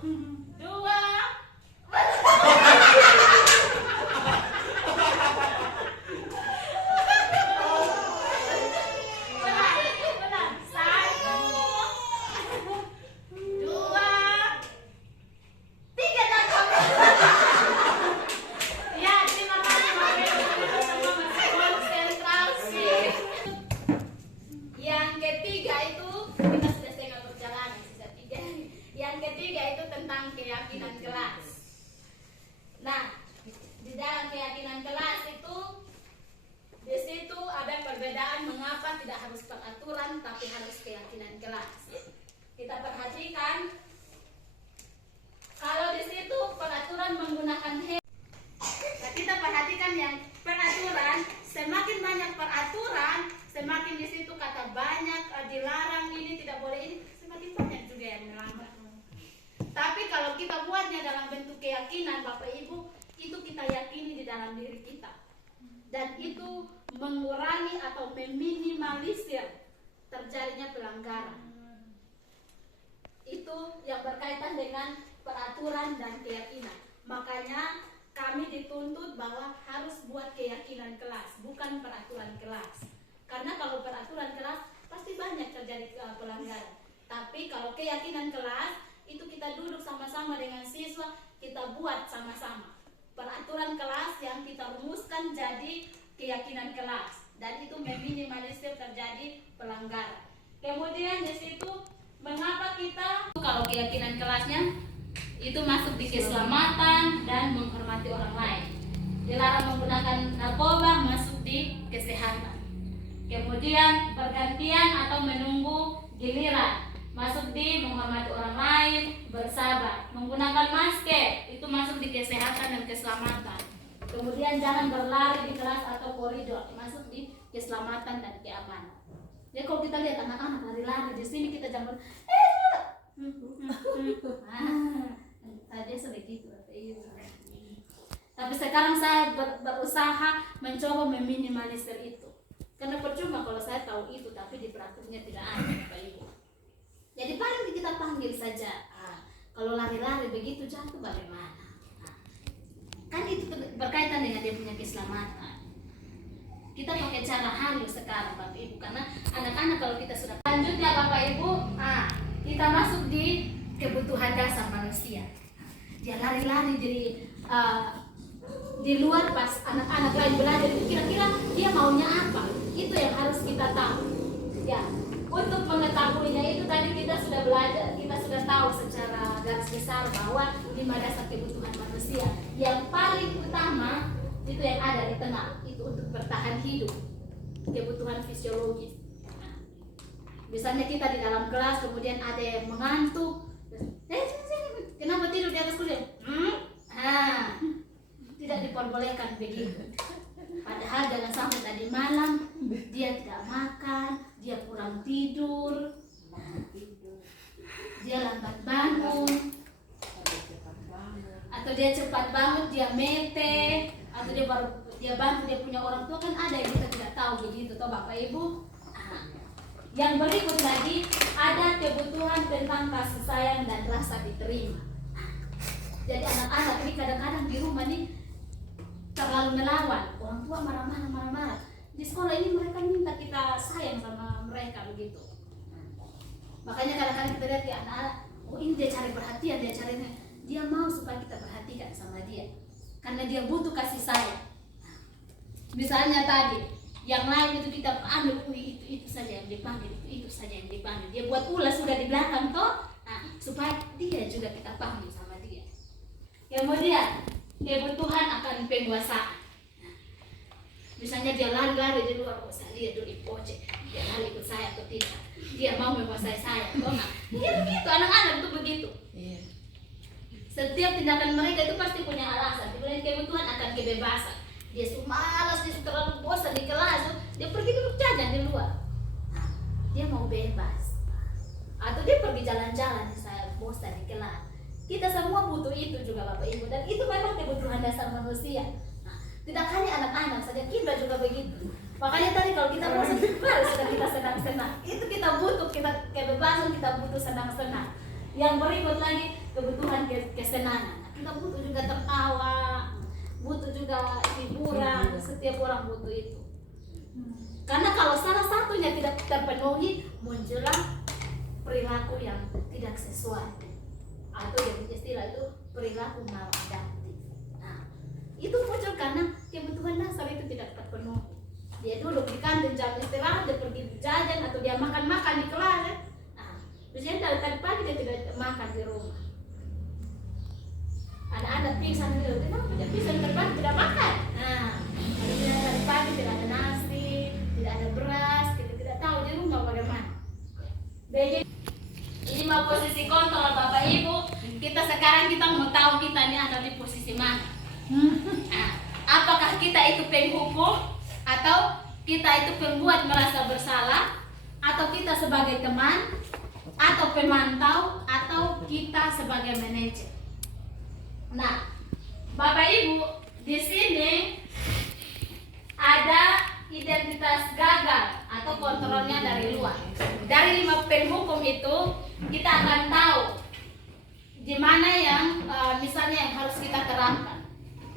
2. Benar. 1, 2, 3 tangkap. Ya, terima kasih Bapak Ibu semua masih konsentrasi. Yang ketiga itu kita sudah setengah perjalanan, sisa 3. Yang ketiga itu tentang keyakinan kelas. Nah, di dalam keyakinan kelas itu di situ ada perbedaan mengapa tidak harus peraturan tapi harus keyakinan kelas. Kita perhatikan kalau di situ peraturan menggunakan nah, kita perhatikan yang peraturan, semakin banyak peraturan, semakin di situ kata banyak dilarang ini tidak boleh ini, semakin banyak juga yang melanggar. Tapi kalau kita buatnya dalam bentuk keyakinan Bapak Ibu, itu kita yakini di dalam diri kita. Dan itu mengurangi atau meminimalisir terjadinya pelanggaran. Itu yang berkaitan dengan peraturan dan keyakinan. Makanya kami dituntut bahwa harus buat keyakinan kelas, bukan peraturan kelas. Karena kalau peraturan kelas pasti banyak terjadi pelanggaran. Tapi kalau keyakinan kelas itu kita duduk sama-sama dengan siswa, kita buat sama-sama peraturan kelas yang kita rumuskan jadi keyakinan kelas, dan itu meminimalisir terjadi pelanggaran. Kemudian di situ mengapa kita kalau keyakinan kelasnya itu masuk di keselamatan dan menghormati orang lain. Dilarang menggunakan narkoba, masuk di kesehatan. Kemudian pergantian atau menunggu giliran, masuk di menghormati orang lain, bersabar. Menggunakan masker itu masuk di kesehatan dan keselamatan. Kemudian jangan berlari di kelas atau koridor, masuk di keselamatan dan keamanan. Jadi kalau kita lihat anak-anak lari-lari di sini, kita jangan tadi sebegitu. Tapi sekarang saya berusaha mencoba meminimalisir itu. Karena percuma kalau saya tahu itu tapi di praktiknya tidak ada, Bapak Ibu. Jadi paling kita panggil saja. Kalau lari-lari begitu jatuh bagaimana? Kan itu berkaitan dengan dia punya keselamatan. Kita pakai cara halus sekarang Bapak Ibu, karena anak-anak kalau kita sudah lanjutnya Bapak Ibu, kita masuk di kebutuhan dasar manusia. Dia lari-lari di luar pas anak-anak lain belajar itu kira-kira dia maunya apa? Itu yang harus kita tahu. Ya, untuk mengetahuinya itu tadi kita sudah belajar, kita sudah tahu secara garis besar bahwa 5 dasar kebutuhan manusia. Yang paling utama itu yang ada di tengah, itu untuk bertahan hidup, kebutuhan fisiologis. Misalnya kita di dalam kelas kemudian ada yang mengantuk, kenapa tidur di atas kursi? Tidak diperbolehkan begitu. Padahal jangan sampai tadi malam dia tidak makan, dia kurang tidur, dia lambat bangun, atau dia cepat bangun, dia mete, atau dia bantu dia punya orang tua, kan ada yang kita tidak tahu begitu, toh Bapak Ibu. Yang berikut lagi ada kebutuhan tentang kasih sayang dan rasa diterima. Jadi anak-anak ini kadang-kadang di rumah nih terlalu melawan, orang tua marah-marah. Di sekolah ini mereka minta kita sayang sama mereka begitu. Makanya kadang-kadang kita lihat ya anak-anak, oh ini dia cari perhatian, dia mau supaya kita perhatikan sama dia, karena dia butuh kasih sayang. Misalnya tadi, yang lain itu kita ambil, itu saja yang dipanggil, itu saja yang dipanggil. Dia buat ulas sudah di belakang toh, supaya dia juga kita panggil sama dia. Kemudian kebutuhan akan penguasaan. Misalnya dia lari-lari di luar, saya lihat dulu di pojok, dia lari ikut saya atau tidak, dia mau menguasai saya, toh dia begitu, anak-anak itu begitu. Setiap tindakan mereka itu pasti punya alasan. Kemudian kebutuhan akan kebebasan. Dia malas, dia terlalu bosan di kelas, dia pergi duduk jajan di luar. Dia mau bebas. Atau dia pergi jalan-jalan, saya bosan di kelas. Kita semua butuh itu juga Bapak Ibu, dan itu memang kebutuhan dasar manusia. Tidak hanya anak-anak saja, kita juga begitu. Makanya tadi kalau kita bosan, sudah kita senang-senang. Itu kita butuh, kita kebebasan, kita butuh senang-senang. Yang berikut lagi kebutuhan kesenangan. Kita butuh juga tertawa, butuh juga hiburan. Setiap orang butuh itu. Karena kalau salah satunya tidak terpenuhi, muncullah perilaku yang tidak sesuai, atau yang istilah itu perilaku maladaptif. Nah, itu muncul karena kebutuhan dasar itu tidak terpenuhi. Dia duduk di kantin jam istirahat, dia pergi jajan atau dia makan di kelas. Nah, biasanya tadi pagi dia tidak makan di rumah. Anak-anak pingsan itu, kenapa dia pingsan tadi pagi tidak makan? Nah, kalau tadi pagi tidak ada nasi, tidak ada beras, kita tidak tahu di rumah bagaimana. Jadi 5 posisi kontrol Bapak Ibu. Kita sekarang mau tahu kita ini ada di posisi mana. Nah, apakah kita itu penghukum, atau kita itu pembuat merasa bersalah, atau kita sebagai teman, atau pemantau, atau kita sebagai manajer. Nah, Bapak Ibu, di sini ada identitas gagal atau kontrolnya dari luar. Dari 5 penghukum itu kita akan tahu di mana yang misalnya yang harus kita terapkan.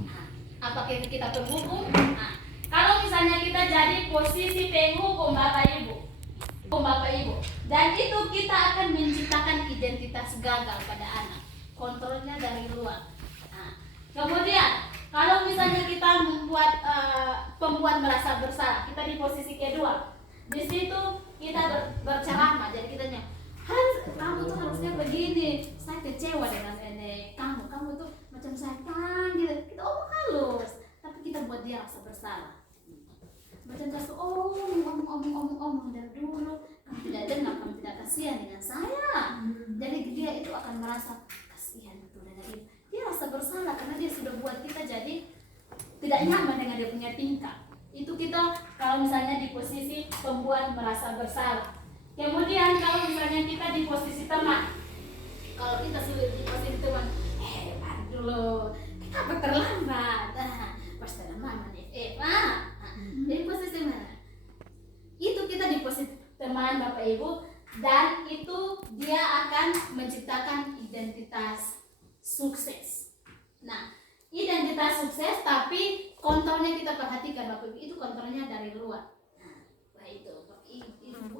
Nah, apakah kita penghukum? Nah, kalau misalnya kita jadi posisi penghukum Bapak Ibu, dan itu kita akan menciptakan identitas gagal pada anak. Kontrolnya dari luar. Nah, kemudian kalau misalnya kita membuat pembuat merasa bersalah, kita di posisi kedua. Di situ kita berceramah, jadi kita kamu tuh harusnya begini. Saya kecewa dengan kamu tuh macam setan gitu. Kita omong halus, tapi kita buat dia rasa bersalah. Macam kasus omong dari dulu, kamu tidak dengar, kamu tidak kasihan dengan saya. Jadi dia itu akan merasa kasihan betul dengan dia. Dia rasa bersalah karena dia sudah buat kita jadi tidak nyaman dengan dia punya tingkah. Itu kita kalau misalnya di posisi pembuat merasa bersalah. Kemudian kalau misalnya kita di posisi teman, kalau kita sudah di posisi teman, dulu kita terlambat, pasti ada mama nih, jadi posisi mana? Itu kita di posisi teman Bapak Ibu, dan itu dia akan menciptakan identitas sukses. Nah, identitas sukses tapi kontrolnya kita perhatikan Bapak Ibu, itu kontrolnya dari luar. Nah, itu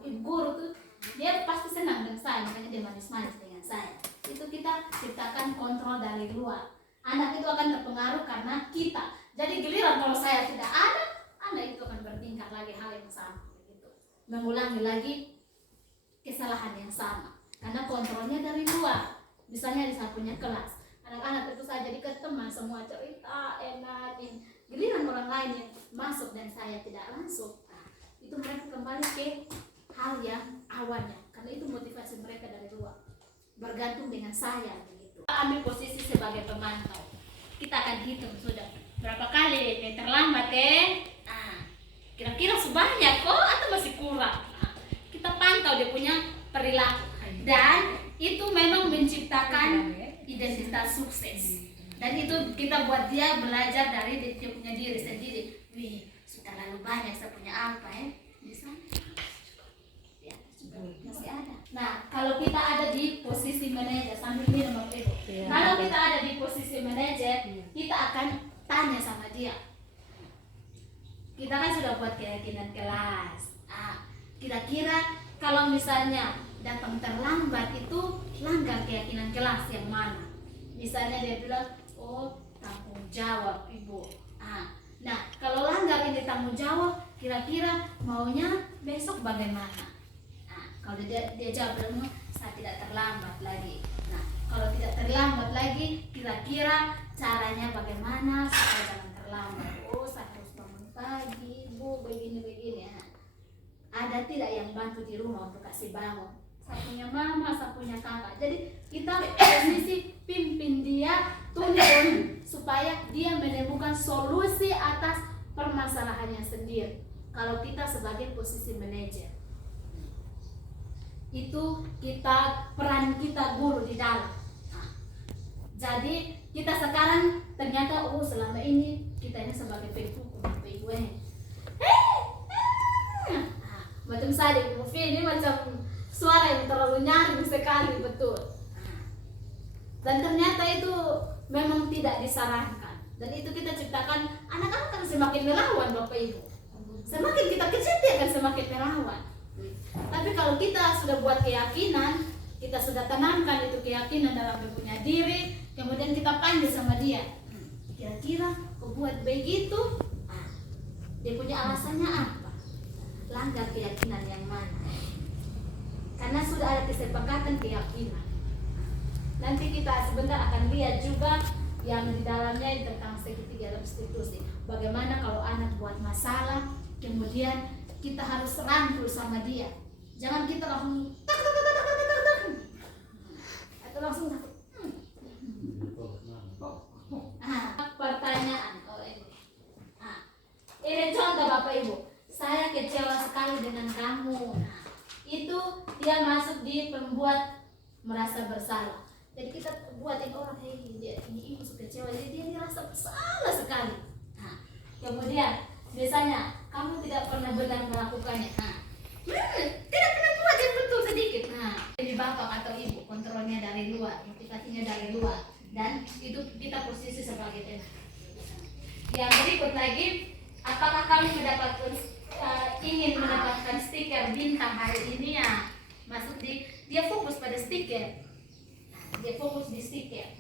ibu guru tuh dia pasti senang dengan saya, makanya dia manis-manis dengan saya. Itu kita ciptakan kontrol dari luar. Anak itu akan terpengaruh karena kita. Jadi giliran kalau saya tidak ada, anak itu akan bertingkah lagi hal yang sama, gitu. Mengulangi lagi kesalahan yang sama karena kontrolnya dari luar. Misalnya di sapunya kelas, anak-anak tentu saja jadi teman, semua cerita enak, giliran orang lain yang masuk dan saya tidak langsung, itu mereka kembali ke hal yang awalnya karena itu motivasi mereka dari luar, bergantung dengan saya begitu. Kita ambil posisi sebagai pemantau, kita akan hitung sudah berapa kali dia terlambat kira-kira sebanyak atau masih kurang. Kita pantau dia punya perilaku, dan itu memang menciptakan identitas sukses, dan itu kita buat dia belajar dari dia punya diri sendiri. Wih, sudah lalu banyak saya punya apa di sana ya, masih ada. Nah, kalau kita ada di posisi manajer, sambil minum Bapak Ibu, kalau kita ada di posisi manajer, kita akan tanya sama dia. Kita kan sudah buat keyakinan kelas. Kira-kira kalau misalnya datang terlambat itu langgar keyakinan kelas yang mana? Misalnya dia bilang, tanggung jawab Ibu. Nah, kalau langgar ini tanggung jawab, kira-kira maunya besok bagaimana? Kalau dia jawab, saya tidak terlambat lagi. Nah, kalau tidak terlambat lagi, kira-kira caranya bagaimana supaya jangan terlambat? Saya harus bangun pagi, Bu, begini-begini. Ada tidak yang bantu di rumah untuk kasih bangun? Saya punya mama, saya punya kakak. Jadi kita posisi pimpin dia, tuntun supaya dia menemukan solusi atas permasalahannya sendiri. Kalau kita sebagai posisi manajer, itu kita peran kita guru di dalam. Jadi kita sekarang ternyata selama ini kita ini sebagai penghukum, Macam Sadik Mufi ini macam suara yang terlalu nyaring sekali, betul. Dan ternyata itu memang tidak disarankan. Dan itu kita ciptakan anak-anak kan semakin melawan Bapak Ibu. Semakin kita kecil dia akan semakin melawan. Tapi kalau kita sudah buat keyakinan, kita sudah tanamkan itu keyakinan dalam dia punya diri, kemudian kita panggil sama dia. Kira-kira kau buat begitu, dia punya alasannya apa? Langgar keyakinan yang mana? Karena sudah ada kesepakatan keyakinan. Nanti kita sebentar akan lihat juga yang di dalamnya tentang segitiga restitusi. Bagaimana kalau anak buat masalah, kemudian kita harus rangkul sama dia. Jangan kita langsung atau langsung pertanyaan. Ini contoh Bapak Ibu. Saya kecewa sekali dengan kamu. Itu dia masuk di pembuat merasa bersalah. Jadi kita buatin orang dia ini ibu kecewa, jadi dia merasa bersalah sekali. Kemudian misalnya kamu tidak pernah benar melakukannya. Tidak pernah buat yang betul sedikit. Jadi bapak atau ibu kontrolnya dari luar, motivasinya dari luar, dan itu kita posisi sebagai teman. Yang berikut lagi, apakah kamu ingin mendapatkan stiker bintang hari ini ya? Maksud dia fokus pada stiker. Dia fokus di stiker.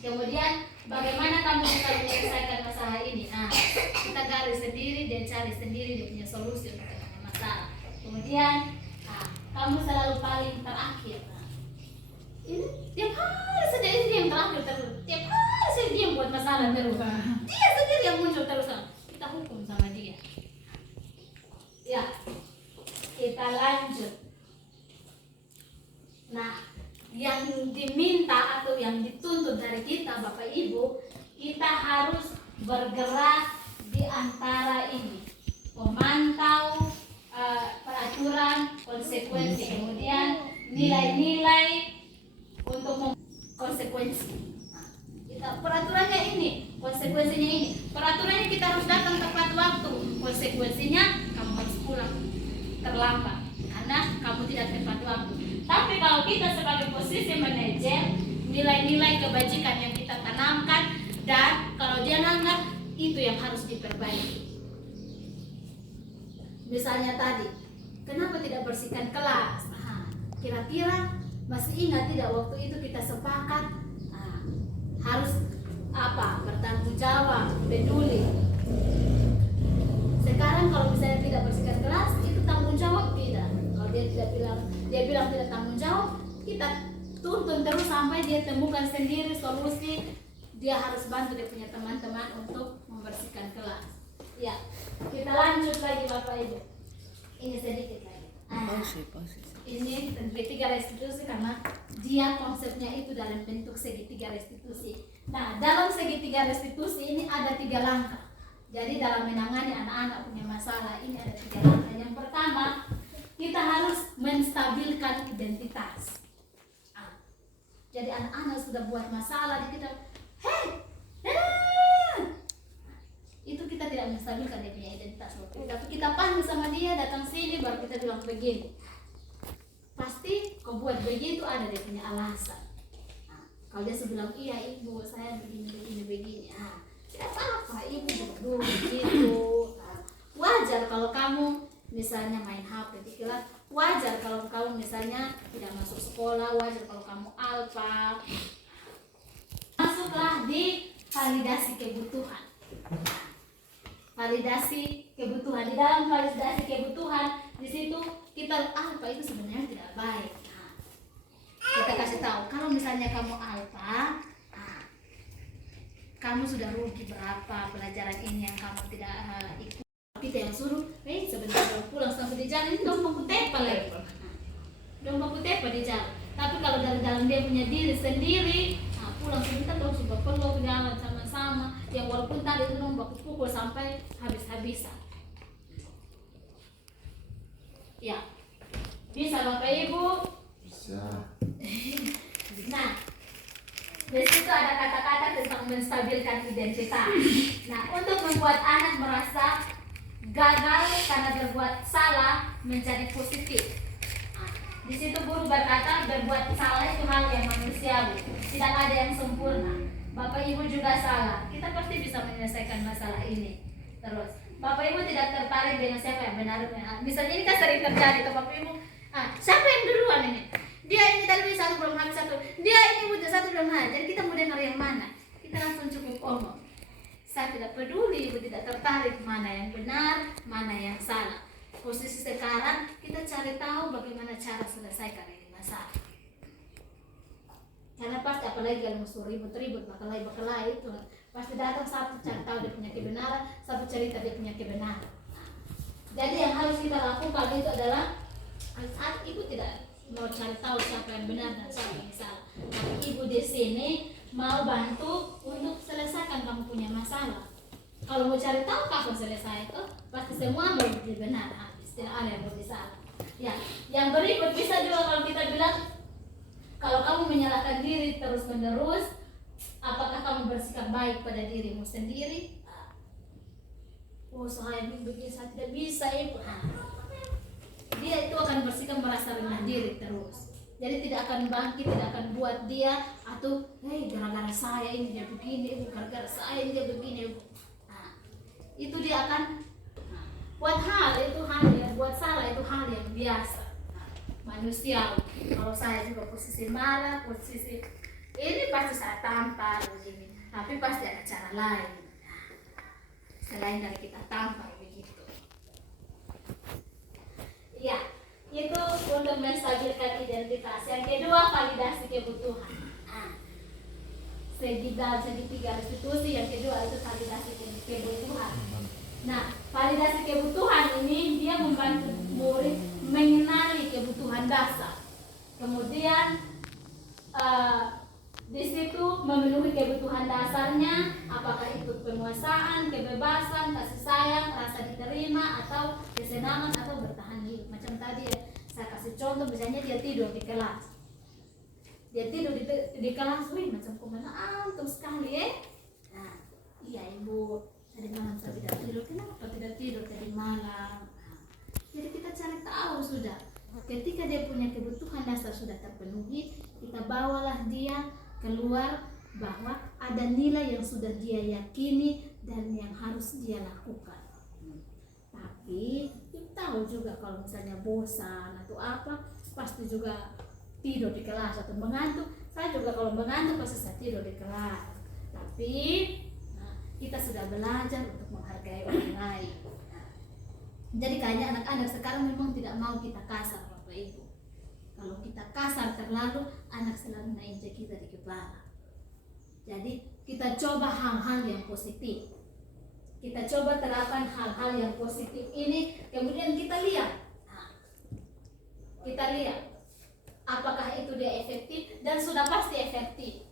Kemudian bagaimana kamu bisa menyelesaikan masalah ini? Kita garis sendiri, dia cari sendiri dia punya solusi untuk masalah. Kemudian kamu selalu paling terakhir. Ini tiap hari saja ini yang terakhir terus. Tiap hari saja dia yang buat masalah terus. Dia sendiri yang muncul terus. Kita hukum sama dia. Ya, kita lanjut. Nah, yang diminta atau yang dituntut dari kita Bapak Ibu, kita harus bergerak di antara ini, memantau peraturan, konsekuensi, kemudian nilai-nilai untuk konsekuensi. Kita peraturannya ini, konsekuensinya ini. Peraturannya kita harus datang tepat waktu, konsekuensinya kamu harus pulang terlambat karena kamu tidak tepat waktu. Tapi kalau kita sebagai posisi manajer, nilai-nilai kebajikan yang kita tanamkan, dan kalau dia langgar, itu yang harus diperbaiki. Misalnya tadi, kenapa tidak bersihkan kelas? Kira-kira masih ingat tidak waktu itu kita sepakat harus bertanggung jawab, peduli. Sekarang kalau misalnya tidak bersihkan kelas, itu tanggung jawab tidak. Kalau dia bilang tidak tanggung jawab, kita tuntun terus sampai dia temukan sendiri solusi. Dia harus bantu dia punya teman-teman untuk membersihkan kelas. Ya, kita lanjut lagi Bapak Ibu. Ini sedikit lagi. Ini segitiga restitusi karena dia konsepnya itu dalam bentuk segitiga restitusi. Nah, dalam segitiga restitusi ini ada 3 langkah. Jadi dalam menangani anak-anak punya masalah ini ada 3 langkah. Yang pertama, kita harus menstabilkan identitas. Jadi anak-anak sudah buat masalah, kita itu kita tidak menstabilkan dia punya identitas. Tapi kita panggil sama dia, datang sini baru kita bilang begini. Pasti kau buat begitu ada dia punya alasan. Kalau dia bilang iya ibu saya begini. Tidak apa ibu berdua begitu. Wajar kalau kamu misalnya main HP pikiran, wajar kalau kamu misalnya tidak masuk sekolah, wajar kalau kamu alpa. Masuklah di validasi kebutuhan. Validasi kebutuhan. Di dalam validasi kebutuhan, di situ kita alpa itu sebenarnya tidak baik. Kita kasih tahu kalau misalnya kamu alpa, kamu sudah rugi berapa pelajaran ini yang kamu tidak ikut. Kita yang suruh, sebentar pulang sampai di jalan ini dong baku tepa lagi. Dong baku tepa di jalan. Tapi kalau dari dalam dia punya diri sendiri, pulang sebentar dong coba perlu jalan sama-sama. Yang walaupun tadi itu dong baku pukul sampai habis-habisan. Ya, bisa Bapak Ibu? Bisa. Nah, di situ ada kata-kata tentang menstabilkan identitas. Nah, untuk membuat anak merasa gagal karena berbuat salah menjadi positif. Di situ guru berkata berbuat salah itu hal yang manusiawi, tidak ada yang sempurna. Bapak Ibu juga salah, kita pasti bisa menyelesaikan masalah ini. Terus Bapak Ibu tidak tertarik dengan siapa yang benar. Misalnya ini kan sering terjadi tuh Bapak Ibu. Siapa yang duluan ini? Dia ini tadi satu belum habis satu. Dia ini butuh satu belum habis. Jadi kita mau dengar yang mana? Kita langsung cukup omong. Saya tidak peduli, Ibu tidak tertarik mana yang benar, mana yang salah. Posisi sekarang kita cari tahu bagaimana cara selesaikan ini masalah. Karena pasti apalagi kalau musuh ribut-ribut, berkelahi itu pasti datang satu cari tahu dia punya kebenaran, satu cerita dia punya kebenaran. Jadi yang harus kita lakukan itu adalah saat ibu tidak mau cari tahu siapa yang benar dan siapa yang salah, tapi ibu di sini mau bantu untuk selesaikan kamu punya masalah. Kalau mau cari tahu kapan selesai itu pasti semua mau benar, habis tidak ada yang boleh salah. Ya, yang berikut bisa juga kalau kita bilang kalau kamu menyalahkan diri terus menerus, apakah kamu bersikap baik pada dirimu sendiri? Oh saya begini, saya tidak bisa ibu. Dia itu akan bersikap merasa rendah diri terus. Jadi tidak akan bangkit, tidak akan buat dia atau gara-gara saya ini dia begini, gara-gara saya ini dia begini. Itu dia akan buat buat salah itu hal yang biasa, manusiawi. Kalau saya juga posisi marah, posisi ini pasti saya tampar begini, tapi pasti ada cara lain selain dari kita tampar begitu. Ya, itu untuk menstabilkan identitas. Yang kedua, validasi kebutuhan. Segitiga restitusi, yang kedua itu validasi kebutuhan. Nah, validasi kebutuhan ini dia membantu murid mengenali kebutuhan dasar. Kemudian di situ memenuhi kebutuhan dasarnya, apakah itu penguasaan, kebebasan, kasih sayang, rasa diterima, atau kesenangan, atau bertahan hidup. Macam tadi ya, saya kasih contoh, misalnya dia tidur di kelas. Dia tidur di kelas, wih macam kemana antum sekali ya. Nah, iya ibu, tadi malam saya tidak tidur. Kenapa tidak tidur tadi malam? Jadi kita cari tahu sudah. Ketika dia punya kebutuhan dasar sudah terpenuhi, kita bawalah dia keluar bahwa ada nilai yang sudah dia yakini dan yang harus dia lakukan. Tapi kita tahu juga kalau misalnya bosan atau apa, pasti juga tidur di kelas atau mengantuk. Saya juga kalau mengantuk pasti saya tidur di kelas. Tapi kita sudah belajar untuk menghargai orang lain. Jadi kayaknya anak-anak sekarang memang tidak mau kita kasar Bapak Ibu. Kalau kita kasar terlalu, anak selalu menginjak kita di kepala. Jadi kita coba hal-hal yang positif. Kita coba terapkan hal-hal yang positif ini, kemudian kita lihat. Kita lihat apakah itu dia efektif, dan sudah pasti efektif.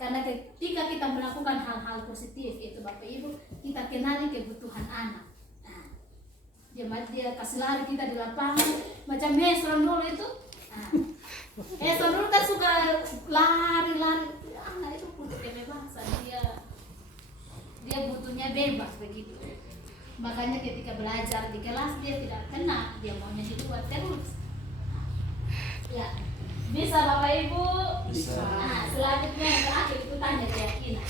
Karena ketika kita melakukan hal-hal positif itu Bapak Ibu, kita kenali kebutuhan anak. Dia kasih lari kita di lapangan macam Hesron dulu itu. Hesron dulu kan suka lari. Anak itu butuh kebebasan, dia butuhnya bebas begitu. Makanya ketika belajar di kelas dia tidak kena, dia maunya dibuat terus. Ya, bisa Bapak Ibu? Bisa. Selanjutnya yang terakhir itu tanya keyakinan.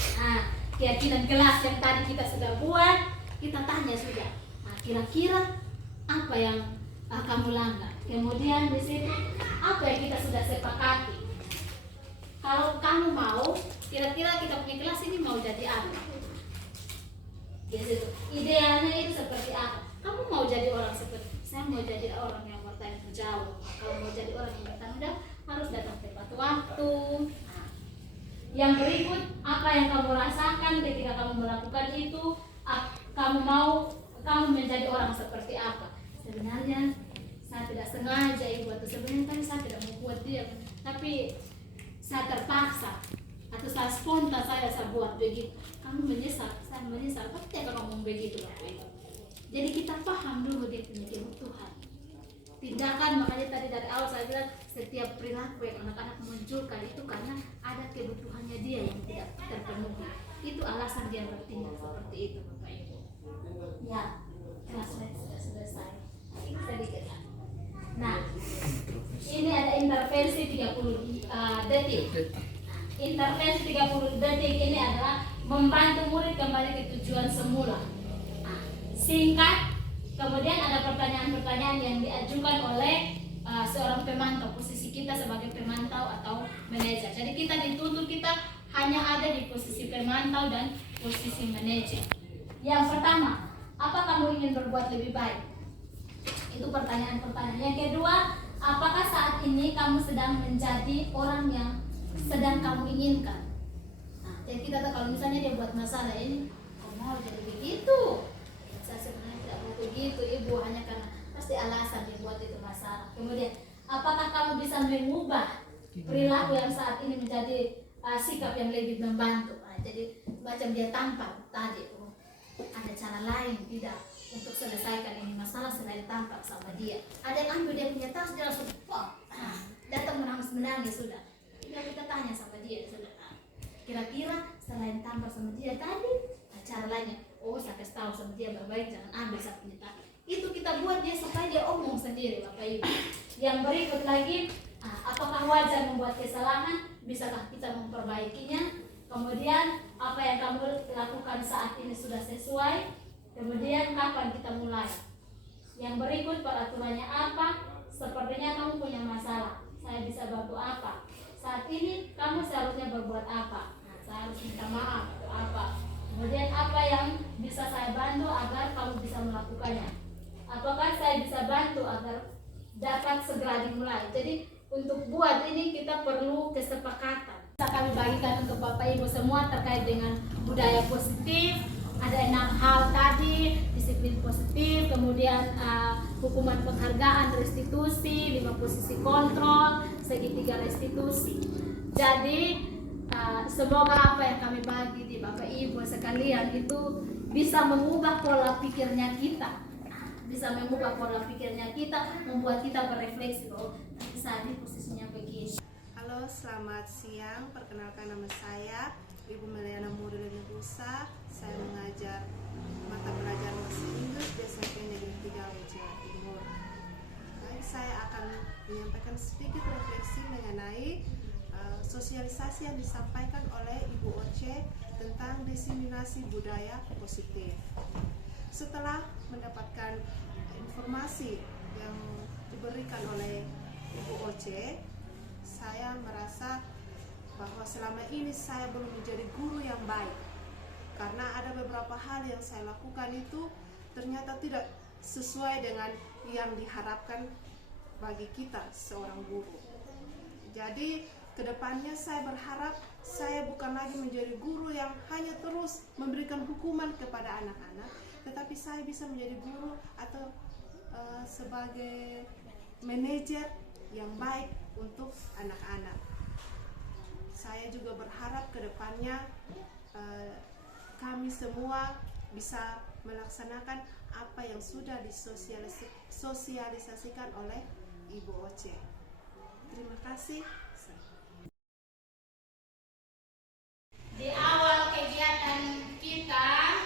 Keyakinan kelas yang tadi kita sudah buat, kita tanya sudah. Kira-kira apa yang kamu langgar? Kemudian di situ apa yang kita sudah sepakati? Kalau kamu mau, kira-kira kita punya kelas ini mau jadi apa? Di situ idealnya itu seperti apa? Kamu mau jadi orang seperti saya mau jadi orang yang bertanggung jawab. Kalau mau jadi orang yang bertanggung jawab harus datang tepat waktu. Yang berikut, apa yang kamu rasakan ketika kamu melakukan itu? Kamu menjadi orang seperti apa? Sebenarnya saya tidak sengaja ibu, atau sebenarnya kan saya tidak membuat dia, tapi saya terpaksa atau saya spontan saya buat begitu. Kamu menyesal, saya menyesal. Pasti akan ngomong begitu Bapak Ibu. Jadi kita paham dulu dia punya kebutuhan. Tindakan, makanya tadi dari awal saya bilang setiap perilaku yang anak-anak munculkan itu karena ada kebutuhannya dia yang tidak terpenuhi. Itu alasan dia bertindak seperti itu Bapak Ibu. Ya, Kelas lain sudah selesai. Sedikit. Nah, ini ada intervensi 30 detik. Intervensi 30 detik ini adalah membantu murid kembali ke tujuan semula. Singkat, kemudian ada pertanyaan-pertanyaan yang diajukan oleh seorang pemantau, posisi kita sebagai pemantau atau manajer. Jadi kita dituntut kita hanya ada di posisi pemantau dan posisi manajer. Yang pertama, apa kamu ingin berbuat lebih baik? Itu pertanyaan-pertanyaan. Yang kedua, apakah saat ini kamu sedang menjadi orang yang sedang kamu inginkan? Nah, jadi kita tahu kalau misalnya dia buat masalah ini, kamu mau jadi begitu. Saya sebenarnya tidak mau begitu, ibu, hanya karena pasti alasan dia buat itu masalah. Kemudian, apakah kamu bisa mengubah perilaku yang saat ini menjadi sikap yang lebih membantu? Nah, jadi macam dia tampak tadi, ada cara lain tidak untuk selesaikan ini masalah selain tampak sama dia. Ada yang ambil dia punya tas, dia langsung datang menangis sudah. Tinggal kita tanya sama dia sudah. Kira-kira selain tampak sama dia tadi, cara lainnya. Oh, saya kasih tahu sama dia baik-baik, jangan ambil saat punya tas. Itu kita buat dia supaya dia omong sendiri, Bapak Ibu. Yang berikut lagi, apakah wajar membuat kesalahan? Bisakah kita memperbaikinya? Kemudian apa yang kamu lakukan saat ini sudah sesuai? Kemudian kapan kita mulai? Yang berikut peraturannya apa? Sepertinya kamu punya masalah. Saya bisa bantu apa? Saat ini kamu seharusnya berbuat apa? Nah, saya harus minta maaf atau apa? Kemudian apa yang bisa saya bantu agar kamu bisa melakukannya? Apakah saya bisa bantu agar dapat segera dimulai? Jadi untuk buat ini kita perlu kesepakatan. Kami bagikan untuk Bapak Ibu semua terkait dengan budaya positif. Ada 6 hal tadi, disiplin positif, kemudian hukuman penghargaan, restitusi, 5 posisi kontrol, segitiga restitusi. Jadi semoga apa yang kami bagi di Bapak Ibu sekalian itu bisa mengubah pola pikirnya kita. Bisa mengubah pola pikirnya kita, membuat kita berefleksi, oh saat ini posisinya begini. Halo, selamat siang. Perkenalkan nama saya Ibu Meliana Murlini Busa. Saya mengajar mata pelajaran bahasa Inggris di SMP Negeri 3 Jawa Timur. Baik, saya akan menyampaikan sedikit refleksi mengenai sosialisasi yang disampaikan oleh Ibu Oce tentang diseminasi budaya positif. Setelah mendapatkan informasi yang diberikan oleh Ibu Oce, saya merasa bahwa selama ini saya belum menjadi guru yang baik, karena ada beberapa hal yang saya lakukan itu ternyata tidak sesuai dengan yang diharapkan bagi kita seorang guru. Jadi kedepannya saya berharap saya bukan lagi menjadi guru yang hanya terus memberikan hukuman kepada anak-anak, tetapi saya bisa menjadi guru atau sebagai manajer yang baik untuk anak-anak. Saya juga berharap ke depannya kami semua bisa melaksanakan apa yang sudah disosialisasikan oleh Ibu Oce. Terima kasih. Di awal kegiatan kita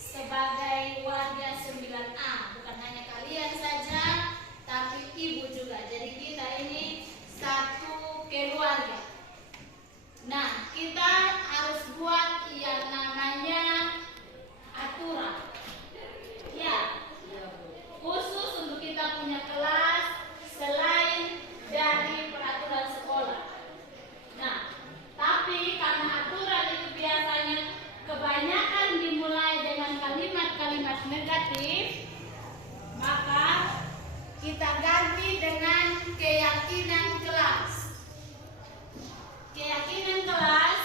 sebagai warga 9A, bukan hanya kalian saja, tapi ibu juga. Jadi kita ini satu keluarga. Nah, kita harus buat yang namanya aturan. Ya, khusus untuk kita punya kelas selain dari peraturan sekolah. Nah, tapi karena aturan itu biasanya kebanyakan dimulai dengan kalimat-kalimat negatif, maka kita ganti dengan keyakinan kelas. Keyakinan kelas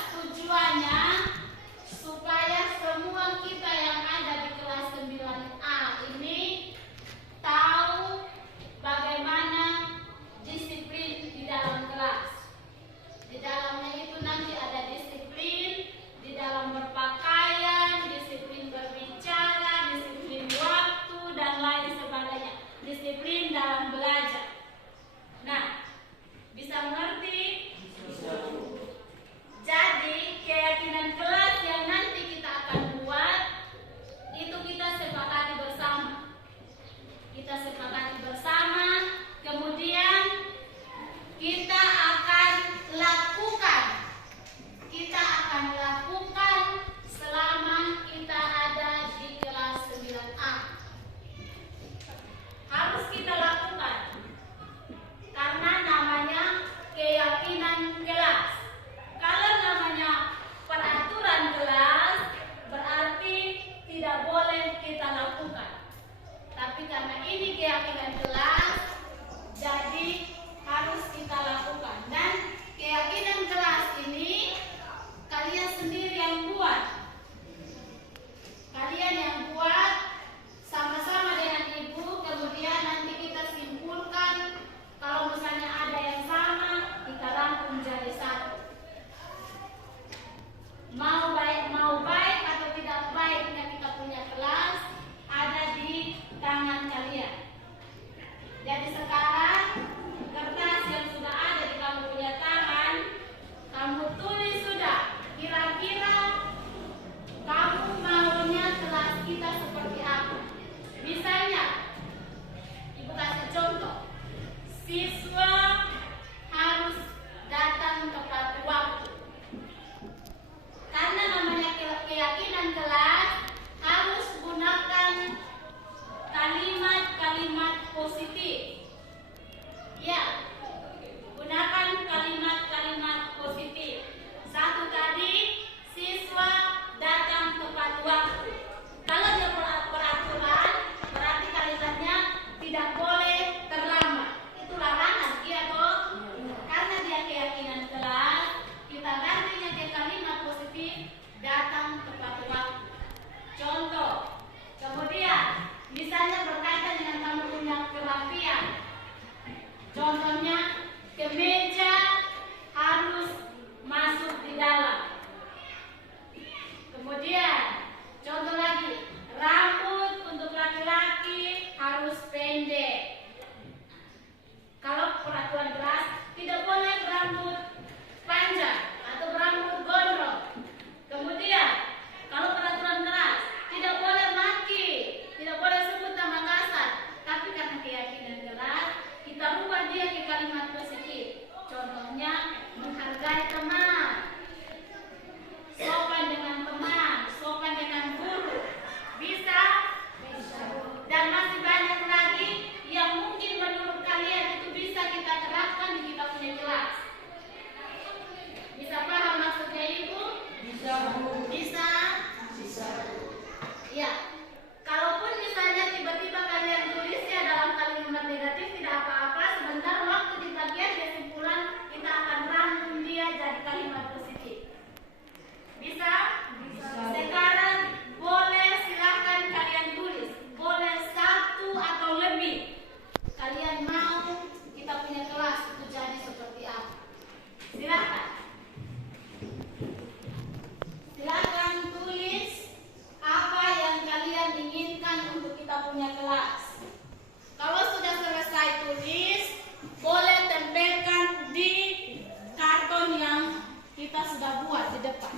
depan.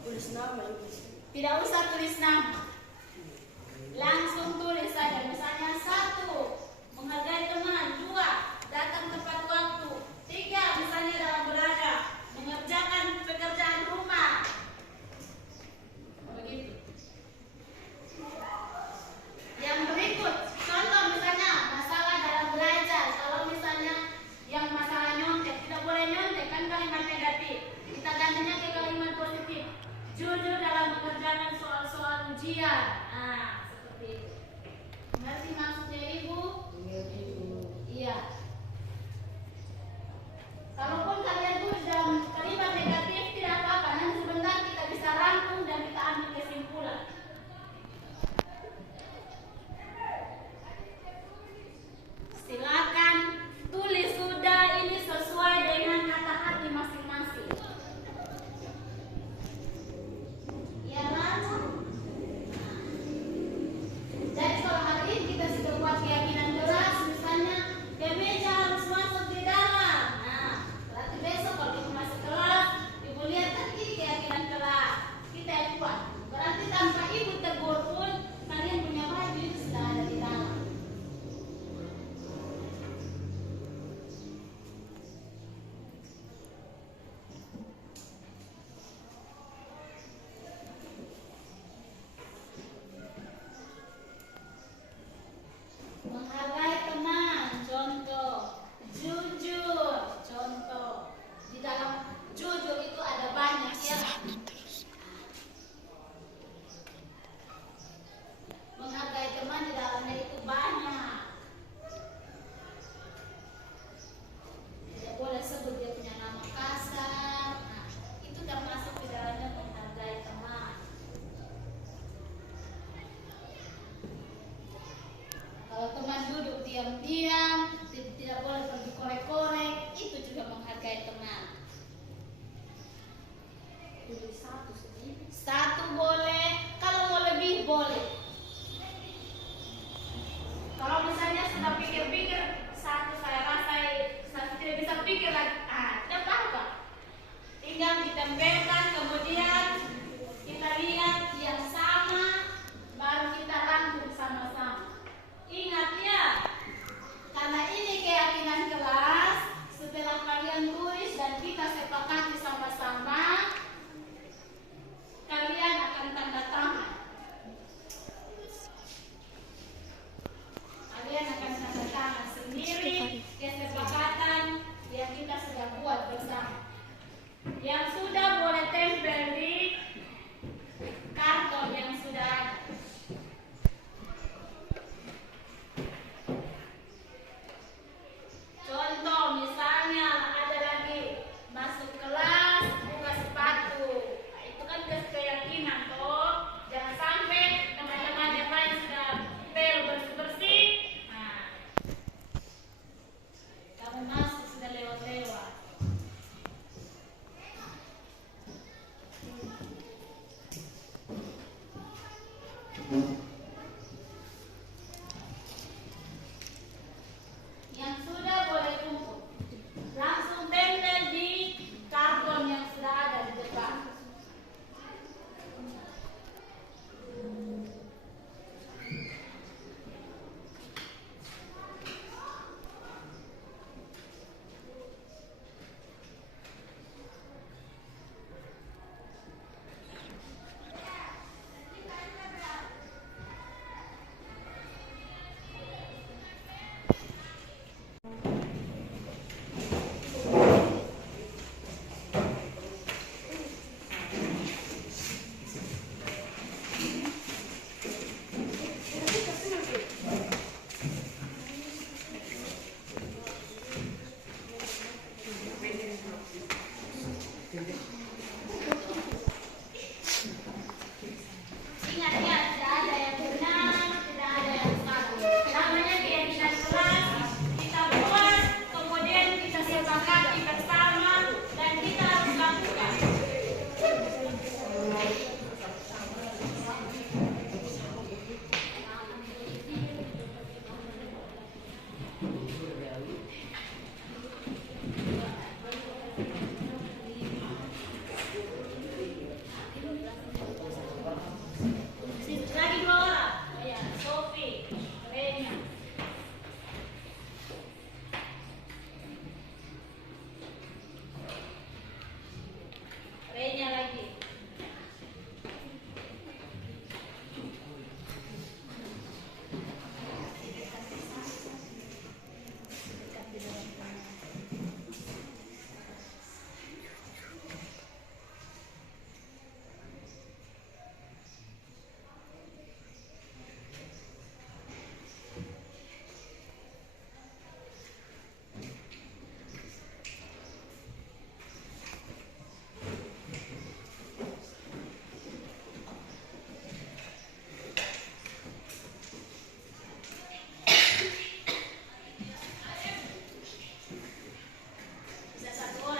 Tulis nama Ibu. Tidak usah tulis nama. Langsung tulis saja. Misalnya 1, menghargai teman. 2, datang tepat waktu. 3, misalnya dalam belajar, mengerjakan pekerjaan rumah. Begitu. Yang berikut, contoh misalnya masalah dalam belajar. Kalau misalnya yang masalah nyontek, tidak boleh nyontek, kan kalimat negatif. Kita gantinya ke kalimat positif. Jujur dalam mengerjakan soal-soal ujian. Nah, seperti itu. Ngerti maksudnya Ibu? Iya. Kalaupun kalian tulis dalam kalimat negatif tidak apa-apa. Nanti sebentar kita bisa rangkum dan kita ambil kesimpulan. Silakan tulis sudah ini sesuai dengan kata hati masing-masing. Ya lalu. Jadi kalau hari ini kita sudah buat keyakinan jelas, misalnya kemeja harus masuk di dalam. Nah, berarti besok kalau kita masuk kelas, ibu lihat kan ini keyakinan kelas. Kita yang buat. Berarti tanpa ibu tegur pun kalian punya baju itu sudah ada di dalam. Menghargai teman, contoh. Jujur, contoh. Di dalam jujur itu ada banyak ya. Menghargai teman di dalamnya itu banyak. Tidak boleh sebut dia punya nama kasar. Nah, itu termasuk di dalamnya menghargai teman. Kalau teman duduk diam-diam, tidak boleh pergi korek-korek, itu juga menghargai teman. Tulis 1 sedikit. 1 boleh, kalau mau lebih boleh. Kalau misalnya sudah pikir-pikir, 1 saya rasa saya tidak bisa pikir lagi, tidak apa-apa. Tinggal ditempelkan, kemudian kita lihat yang sama, baru kita rangkum sama-sama. Ingat ya, karena ini keyakinan kelas, setelah kalian tulis dan kita sepakati sama-sama, kalian akan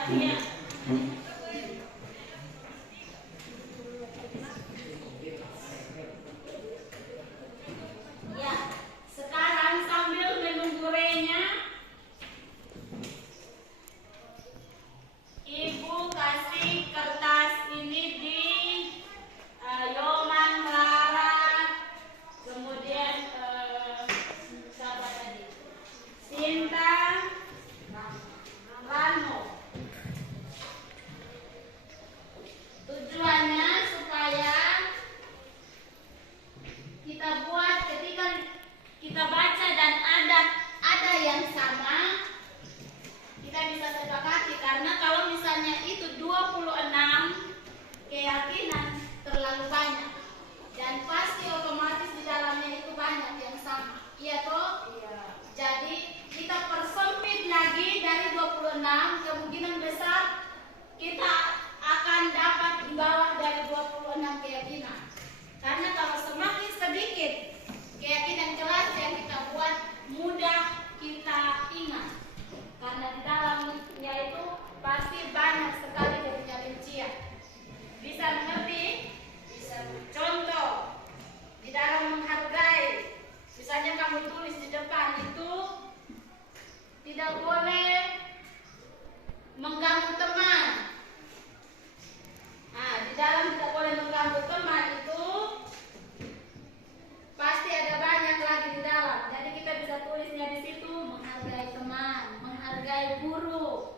ya. Ya, sekarang sambil menunggu Renya, Ibu kasih kertas ini di Yoman, Clara, kemudian siapa tadi? Sinta, Rano. Tujuannya supaya kita buat ketika kita baca dan ada yang sama, kita bisa sepakati. Karena kalau misalnya itu 26 keyakinan terlalu banyak, dan pasti otomatis di dalamnya itu banyak yang sama. Iya toh? Iya. Jadi kita persempit lagi dari 26, kemungkinan besar kita akan dapat di bawah dari 26 keyakinan. Karena kalau semakin sedikit keyakinan kelas yang kita buat, mudah kita ingat. Karena di dalamnya itu pasti banyak sekali rincian. Bisa mengerti? Bisa. Contoh, di dalam menghargai, misalnya kamu tulis di depan itu tidak boleh mengganggu teman. Nah, di dalam tidak boleh mengganggu teman itu pasti ada banyak lagi di dalam. Jadi kita bisa tulisnya di situ, menghargai teman, menghargai guru.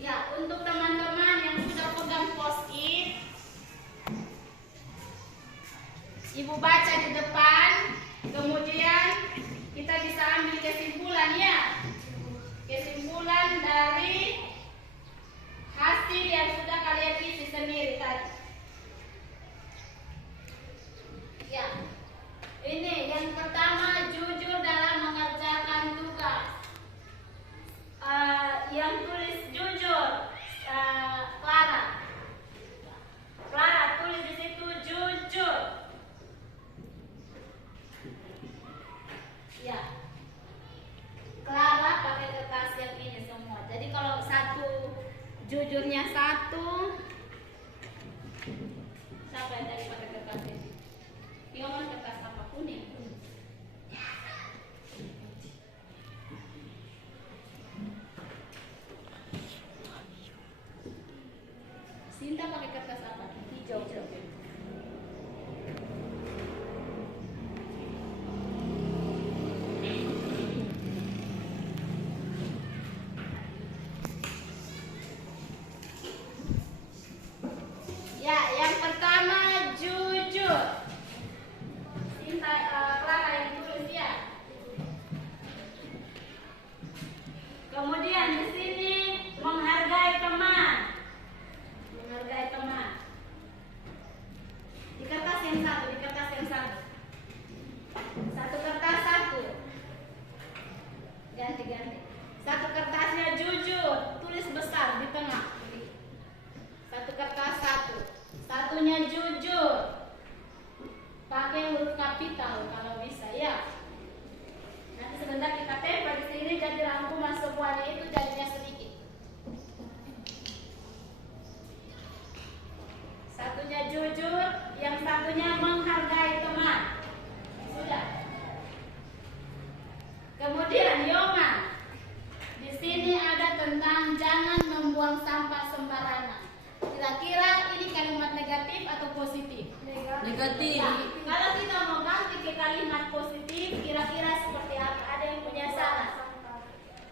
Ya, untuk teman-teman yang sudah pegang post-it, Ibu baca di depan, kemudian kita bisa ambil kesimpulan ya. Kesimpulan dari hasil yang sudah kalian isi sendiri tadi. Ya, ini yang pertama, jujur dalam mengerjakan tugas. Yang tulis jujur, Clara. Clara tulis di situ jujur. Ya, Clara pakai kertas yang ini semua. Jadi kalau satu jujurnya satu, siapa yang tadi pakai kertas ini? Yoman kertas apa? Kuning. Sinta pakai kertas apa? Hijau. Ya, yang pertama jujur. Sinta, Clara yang tulis ya. Kemudian di sini menghargai teman. Menghargai teman. Di kertas yang satu. Satu kertas satu. Ganti. Satu kertasnya jujur, tulis besar di tengah. Satu kertas satu. Satunya jujur, pakai huruf kapital kalau bisa ya. Nanti sebentar kita tempel di sini, jadi rangkuman semuanya itu jadinya sedikit. Satunya jujur, yang satunya menghargai teman. Sudah. Kemudian Yoman, di sini ada tentang jangan membuang sampah sembarangan. Kira-kira ini kalimat negatif atau positif? Negatif. Ya, kalau kita mau ganti ke kalimat positif, kira-kira seperti apa? Ada yang punya saran?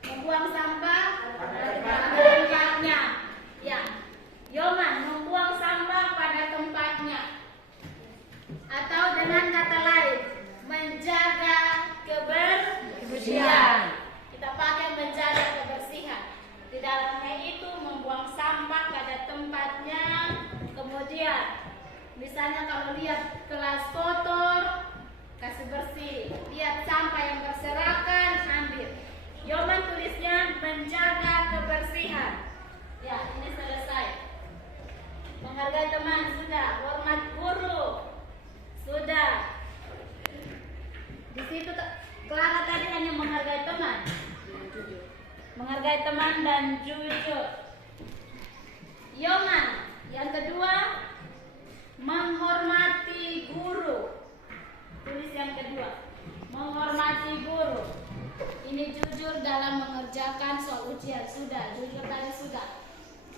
Membuang sampah pada tempatnya. Ya, Yoman, membuang sampah pada tempatnya. Atau dengan kata lain, menjaga kebersihan. Kita pakai menjaga kebersihan. Di dalamnya itu membuang sampah pada tempatnya. Kemudian misalnya kalau lihat kelas kotor, kasih bersih. Clara tadi hanya menghargai teman. Menghargai teman dan jujur. Yoman, yang kedua, menghormati guru. Tulis yang kedua, menghormati guru. Ini jujur dalam mengerjakan soal ujian. Sudah, jujur tadi sudah.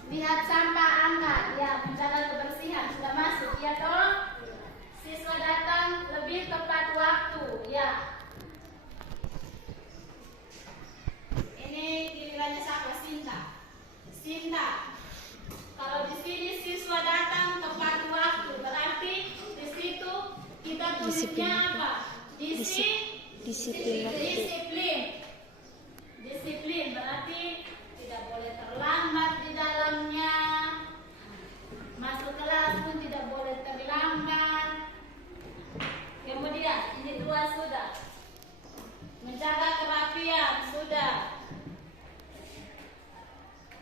Lihat sampah angkat, ya, menjaga kebersihan sudah masuk, ya toh. Siswa datang lebih tepat waktu, ya. Ini gilirannya siapa? Sinta. Sinta. Kalau di sini siswa datang tepat waktu, berarti di situ kita tulisnya apa? Disiplin waktu. Disiplin berarti tidak boleh terlambat di dalamnya. Masuk kelas pun tidak boleh terlambat. Kemudian ini dua sudah. Menjaga kerapian sudah.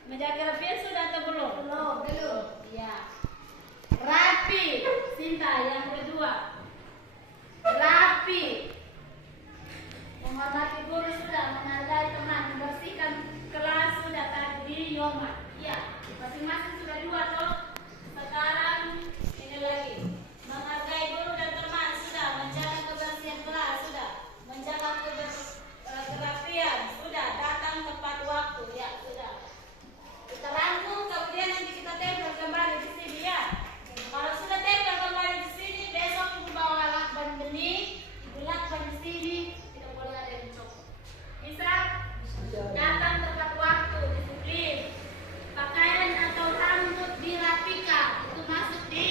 Menjaga kerapian sudah atau belum? Belum. Ya. Rapi. Sinta yang kedua. Rapi. Menghormati guru sudah, menghargai teman, membersihkan kelas sudah tadi Yoman. Ya, masing-masing sudah dua toh. Sekarang ini lagi. Menghargai guru dan teman sudah, menjaga kebersihan kelas sudah, menjaga kerapian sudah, datang tepat waktu ya sudah. Kita rangkum kemudian nanti kita tempel kembali di sini ya. Kalau sudah tempel kembali di sini, besok ibu bawa lakban benih, ibu lakban di sini. Bisa? Datang tepat waktu, disiplin. Pakaian atau rambut dirapikan, itu masuk di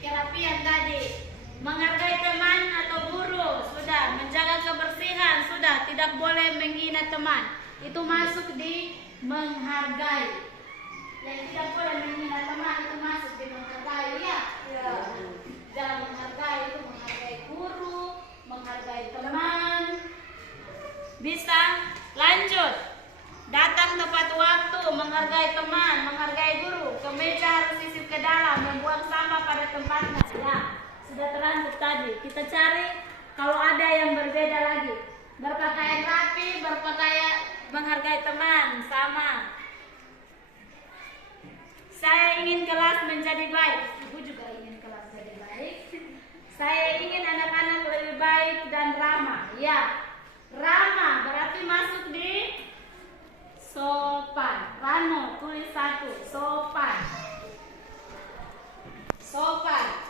kerapian tadi. Menghargai teman atau guru, sudah. Menjaga kebersihan, sudah. Tidak boleh menghina teman, itu masuk di menghargai. Yang tidak boleh menghina teman, itu masuk di menghargai ya. Dalam menghargai itu menghargai guru, menghargai teman. Bisa? Lanjut. Datang tepat waktu, menghargai teman, menghargai guru. Kemeja harus sisip ke dalam, membuang sampah pada tempatnya. Ya, sudah terlanjur tadi. Kita cari kalau ada yang berbeda lagi. Berpakaian rapi, berpakaian menghargai teman, sama. Saya ingin kelas menjadi baik. Ibu juga ingin kelas menjadi baik. Saya ingin anak-anak lebih baik dan ramah. Ya. Ramah berarti masuk di sopan. Rano tulis satu, sopan. Sopan.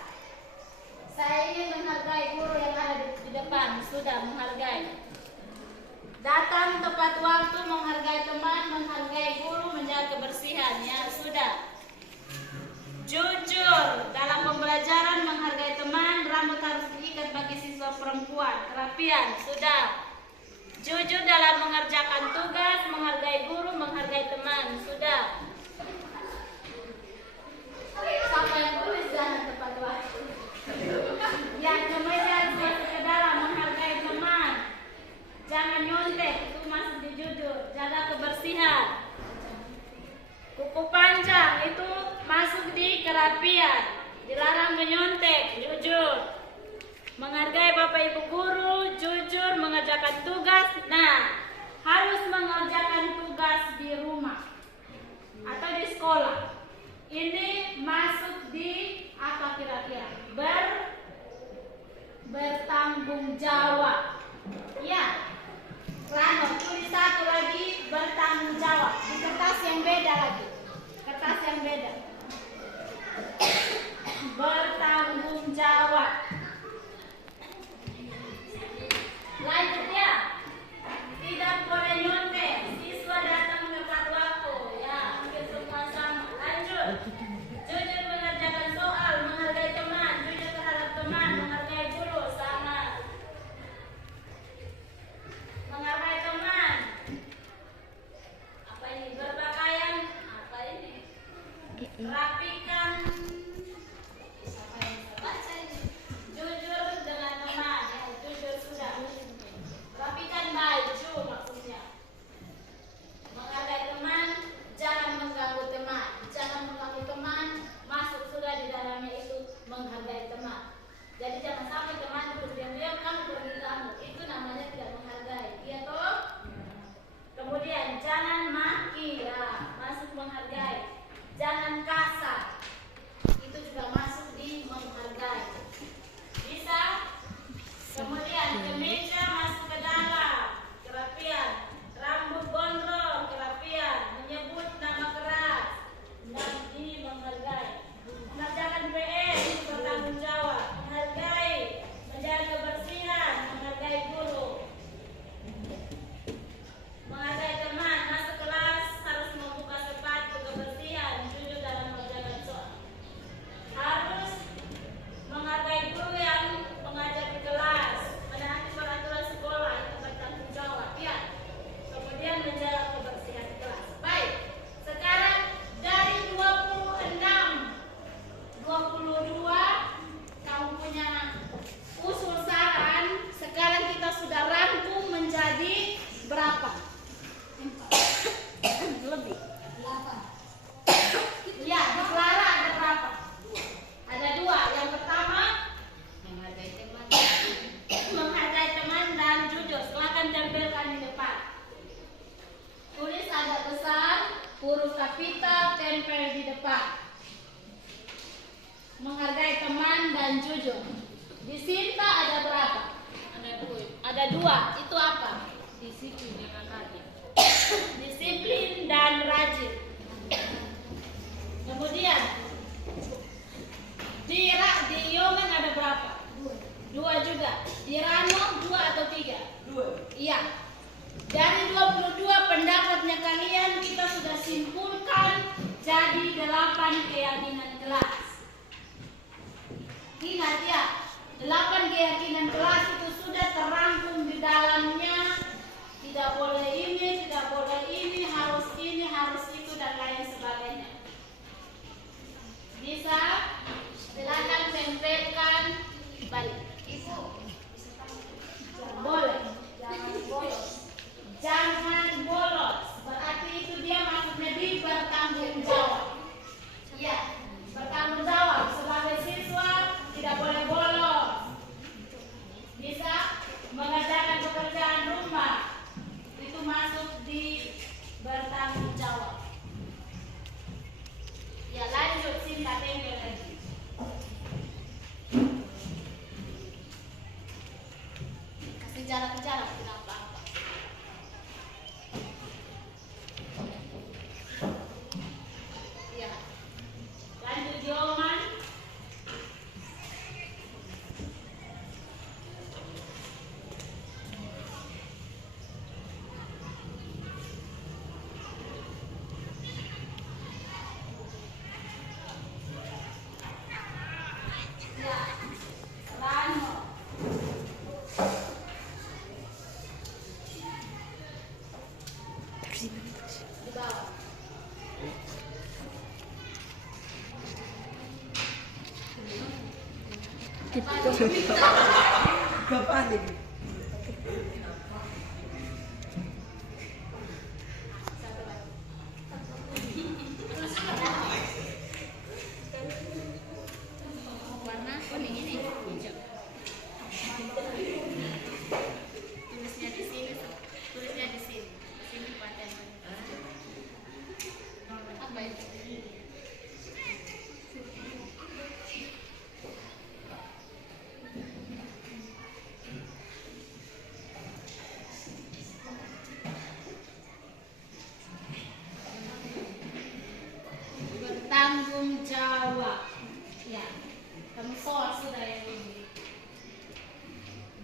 Saya ingin menghargai guru yang ada di depan. Sudah menghargai. Datang tepat waktu, menghargai teman, menghargai guru, menjaga kebersihan. Ya sudah. Jujur dalam pembelajaran, menghargai teman. Rambut harus diikat bagi siswa perempuan. Kerapian sudah. Jujur dalam mengerjakan tugas, menghargai guru, menghargai teman. Sudah. Siapa yang tulis jangan tepat waktu. Yang kemeja harus masuk ke dalam, menghargai teman. Jangan nyontek, itu masuk di jujur. Jaga kebersihan. Kuku panjang itu masuk di kerapian. Dilarang menyontek, jujur. Menghargai bapak ibu guru, jujur, mengerjakan tugas. Nah, harus mengerjakan tugas di rumah atau di sekolah. Ini masuk di apa kira-kira? Bertanggung jawab. Ya, Rano tulis satu lagi, bertanggung jawab. Di kertas yang beda lagi. Kertas yang beda. Bertanggung jawab. Lanjut ya. Tidak boleh nyontek. Siswa datang tepat waktu. Ya, hampir semua sama. Lanjut. Jujur mengerjakan soal, menghargai teman, jujur terhadap teman, menghargai guru, sama. Menghargai teman. Apa ini? Berpakaian. Apa ini? Rapikan. Siapa yang bisa baca ini? Jujur dengan teman. Ya, jujur sudah. Rapikan baju maksudnya. Menghargai teman, jangan mengganggu teman. Jangan mengganggu teman, masuk sudah di dalamnya itu menghargai teman. Jadi jangan sampai teman itu diam-diam kamu pergi kamu. Itu namanya tidak menghargai. berapa? Lebih. 8. Ya, di Clara ada berapa? Ada 2. Yang pertama menghargai teman dan jujur. Silakan tampilkan di depan. Tulis agak besar, huruf kapital tempel di depan. Menghargai teman dan jujur. Di Sinta ada berapa? Ada 2. Itu apa? Disiplin dan rajin. Disiplin dan rajin. Kemudian di Yomen ada berapa? 2 juga. Di Rano 2 atau 3? 2. Iya. Dari 22 pendapatnya kalian kita sudah simpulkan jadi 8 keyakinan kelas. Ingat ya, 8 keyakinan kelas itu sudah terangkum di dalamnya. Tidak boleh ini, tidak boleh ini, harus itu dan lain sebagainya. Bisa? Silakan tempelkan balik. Boleh. Jangan bolos. Berarti itu dia maksudnya di bertanggung jawab. Iya, bertanggung jawab. Sebagai siswa tidak boleh bolos. Bisa mengerjakan pekerjaan rumah. Itu masuk di bertanggung jawab. Ya, lanjut singkat tempel lagi. Kasih jarak-jarak kenapa? Ya. Lanjut Yoman. Ya. Rano. Di bawah. Warna kuning ini hijau. Tulisnya di sini. Tulisnya di sini. Di sini paten. Apa itu? Bertanggung jawab. Ya, kamu soal sudah yang ini.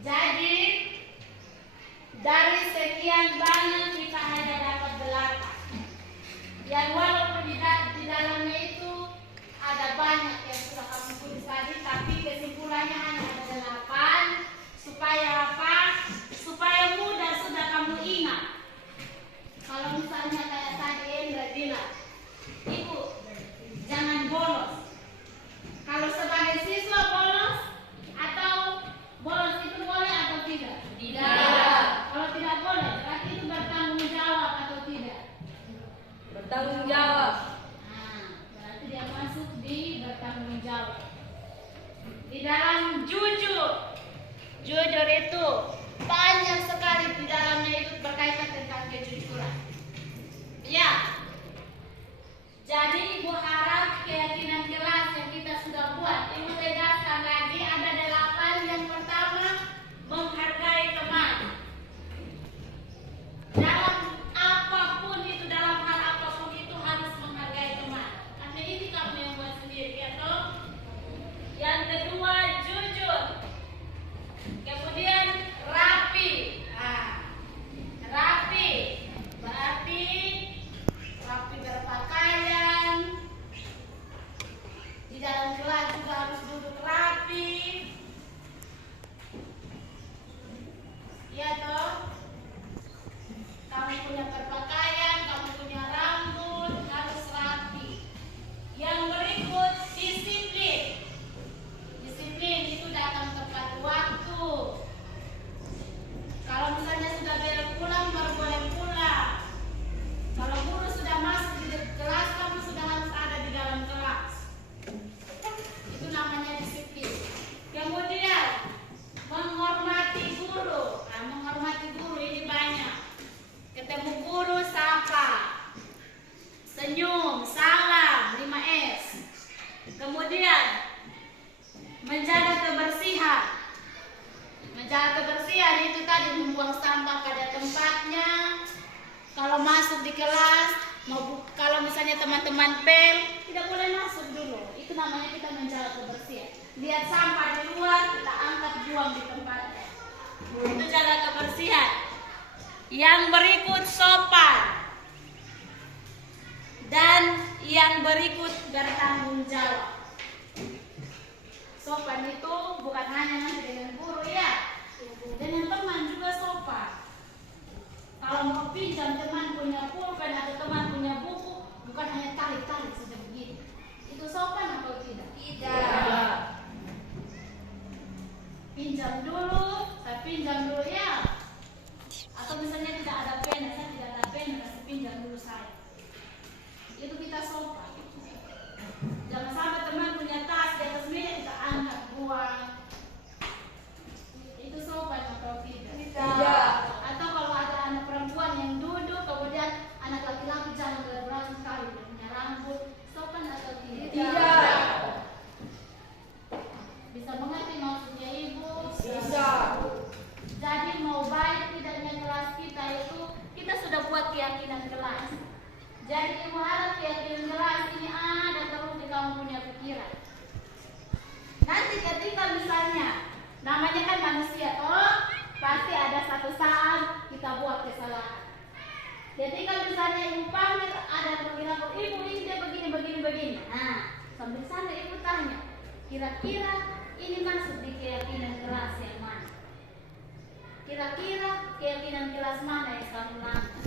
Jadi dari sekian banyak kita hanya dapat 8. Yang walaupun di dalamnya itu ada banyak yang sudah kamu tulis tadi, tapi kesimpulannya hanya ada 8. Supaya apa? Supaya mudah sudah kamu ingat. Kalau misalnya kayak tadi Indra bilang, Ibu, jangan bolos. Kalau sebagai siswa bolos atau bolos itu boleh atau tidak? Tidak. Kalau tidak boleh, berarti itu bertanggung jawab atau tidak? Bertanggung jawab. Nah, berarti dia masuk di bertanggung jawab. Di dalam jujur itu banyak sekali tempatnya. Kalau masuk di kelas, kalau misalnya teman-teman pel, tidak boleh masuk dulu. Itu namanya kita menjaga kebersihan. Lihat sampah di luar, kita angkat buang di tempatnya. Itu jaga kebersihan. Yang berikut sopan. Dan yang berikut bertanggung jawab. Sopan itu bukan hanya nanti dengan guru ya, dengan teman juga sopan. Kalau mau pinjam teman punya pulpen atau teman punya buku, bukan hanya tarik-tarik saja begini. Itu sopan atau tidak? Tidak. Pinjam dulu, saya pinjam dulu ya. Atau misalnya tidak ada pena, saya tidak ada pena, kasih pinjam dulu saya. Itu kita sopan. Jangan sampai teman punya tas di atas meja kita angkat buang. Itu sopan atau tidak? Tidak. Atau kalau ada anak perempuan yang duduk, kemudian anak laki-laki jalan berat sekali dan punya rambut, sopan atau tidak? Tidak. Bisa mengerti maksudnya ibu? Bisa. Jadi mau baik tidaknya kelas kita itu, kita sudah buat keyakinan kelas. Jadi ibu harap keyakinan kelas ini ada terus di kamu punya pikiran. Nanti ketika misalnya, namanya kan manusia toh, pasti ada satu saat kita buat kesalahan. Ketika misalnya ibu panggil, ada yang bilang, ibu ini dia begini. Nah, sambil sana ibu tanya, kira-kira ini masuk di keyakinan kelas yang mana? Kira-kira keyakinan kelas mana yang kamu langgar?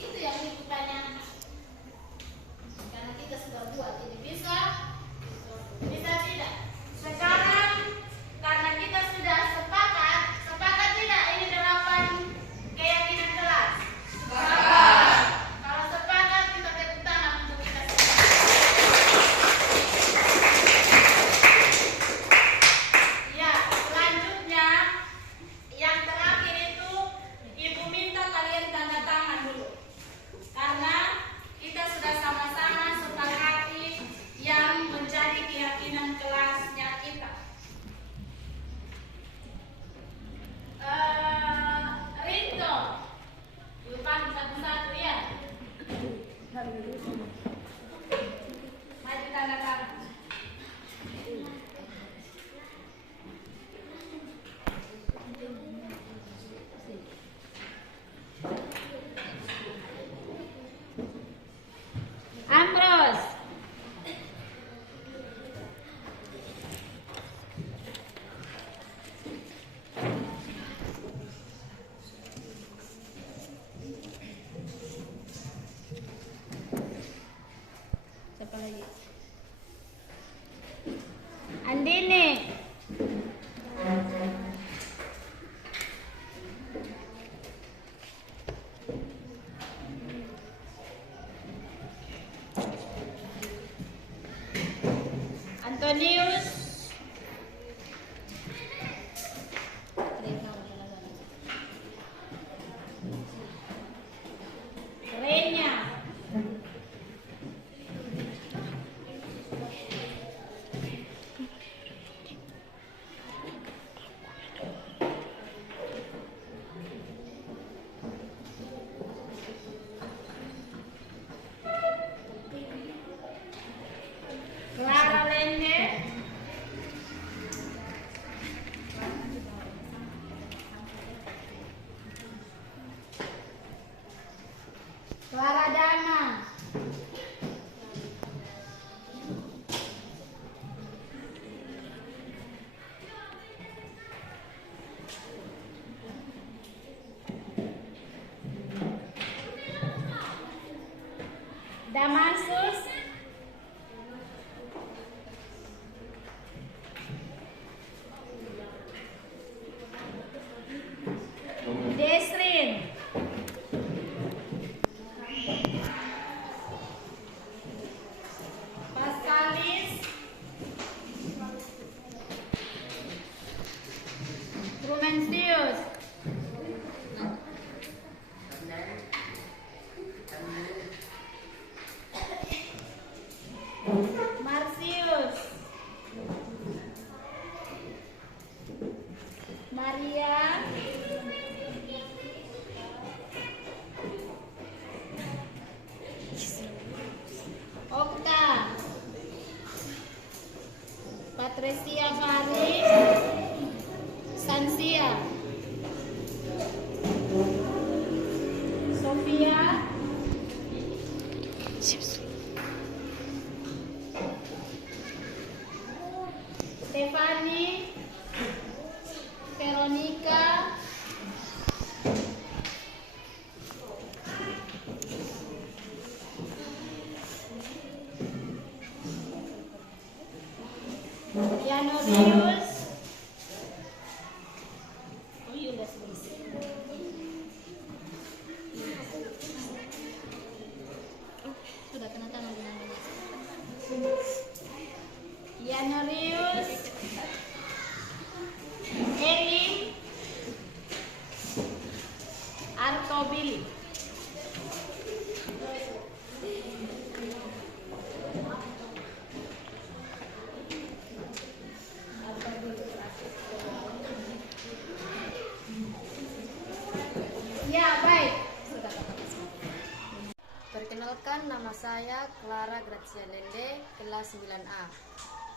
Itu yang ibu tanyakan. Karena kita sudah buat ini bisa tidak? Sekarang karena kita sudah sepakat tidak ini 8 keyakinan kelas? Sepakat. Kalau sepakat kita tepuk tangan untuk kita sepakat. Ya, selanjutnya yang terakhir itu ibu minta kalian tanda tangan dulu. Karena kita sudah sama-sama sepakati yang menjadi keyakinan kelasnya kita. Rinto, lupa satu-satu ya. Maju tanda tangan. Ambros. Siapa lagi? Andini. Antonius. Renya. Clara Lende. Clara Dana. Damasus. Desrin. mau pilih? Ya, baik. Perkenalkan, nama saya Clara Gracia Lende, kelas 9A.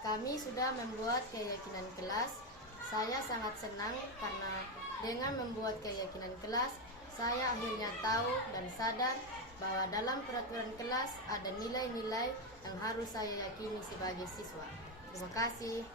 Kami sudah membuat keyakinan kelas. Saya sangat senang karena dengan membuat keyakinan kelas, saya akhirnya tahu dan sadar bahwa dalam peraturan kelas ada nilai-nilai yang harus saya yakini sebagai siswa. Terima kasih.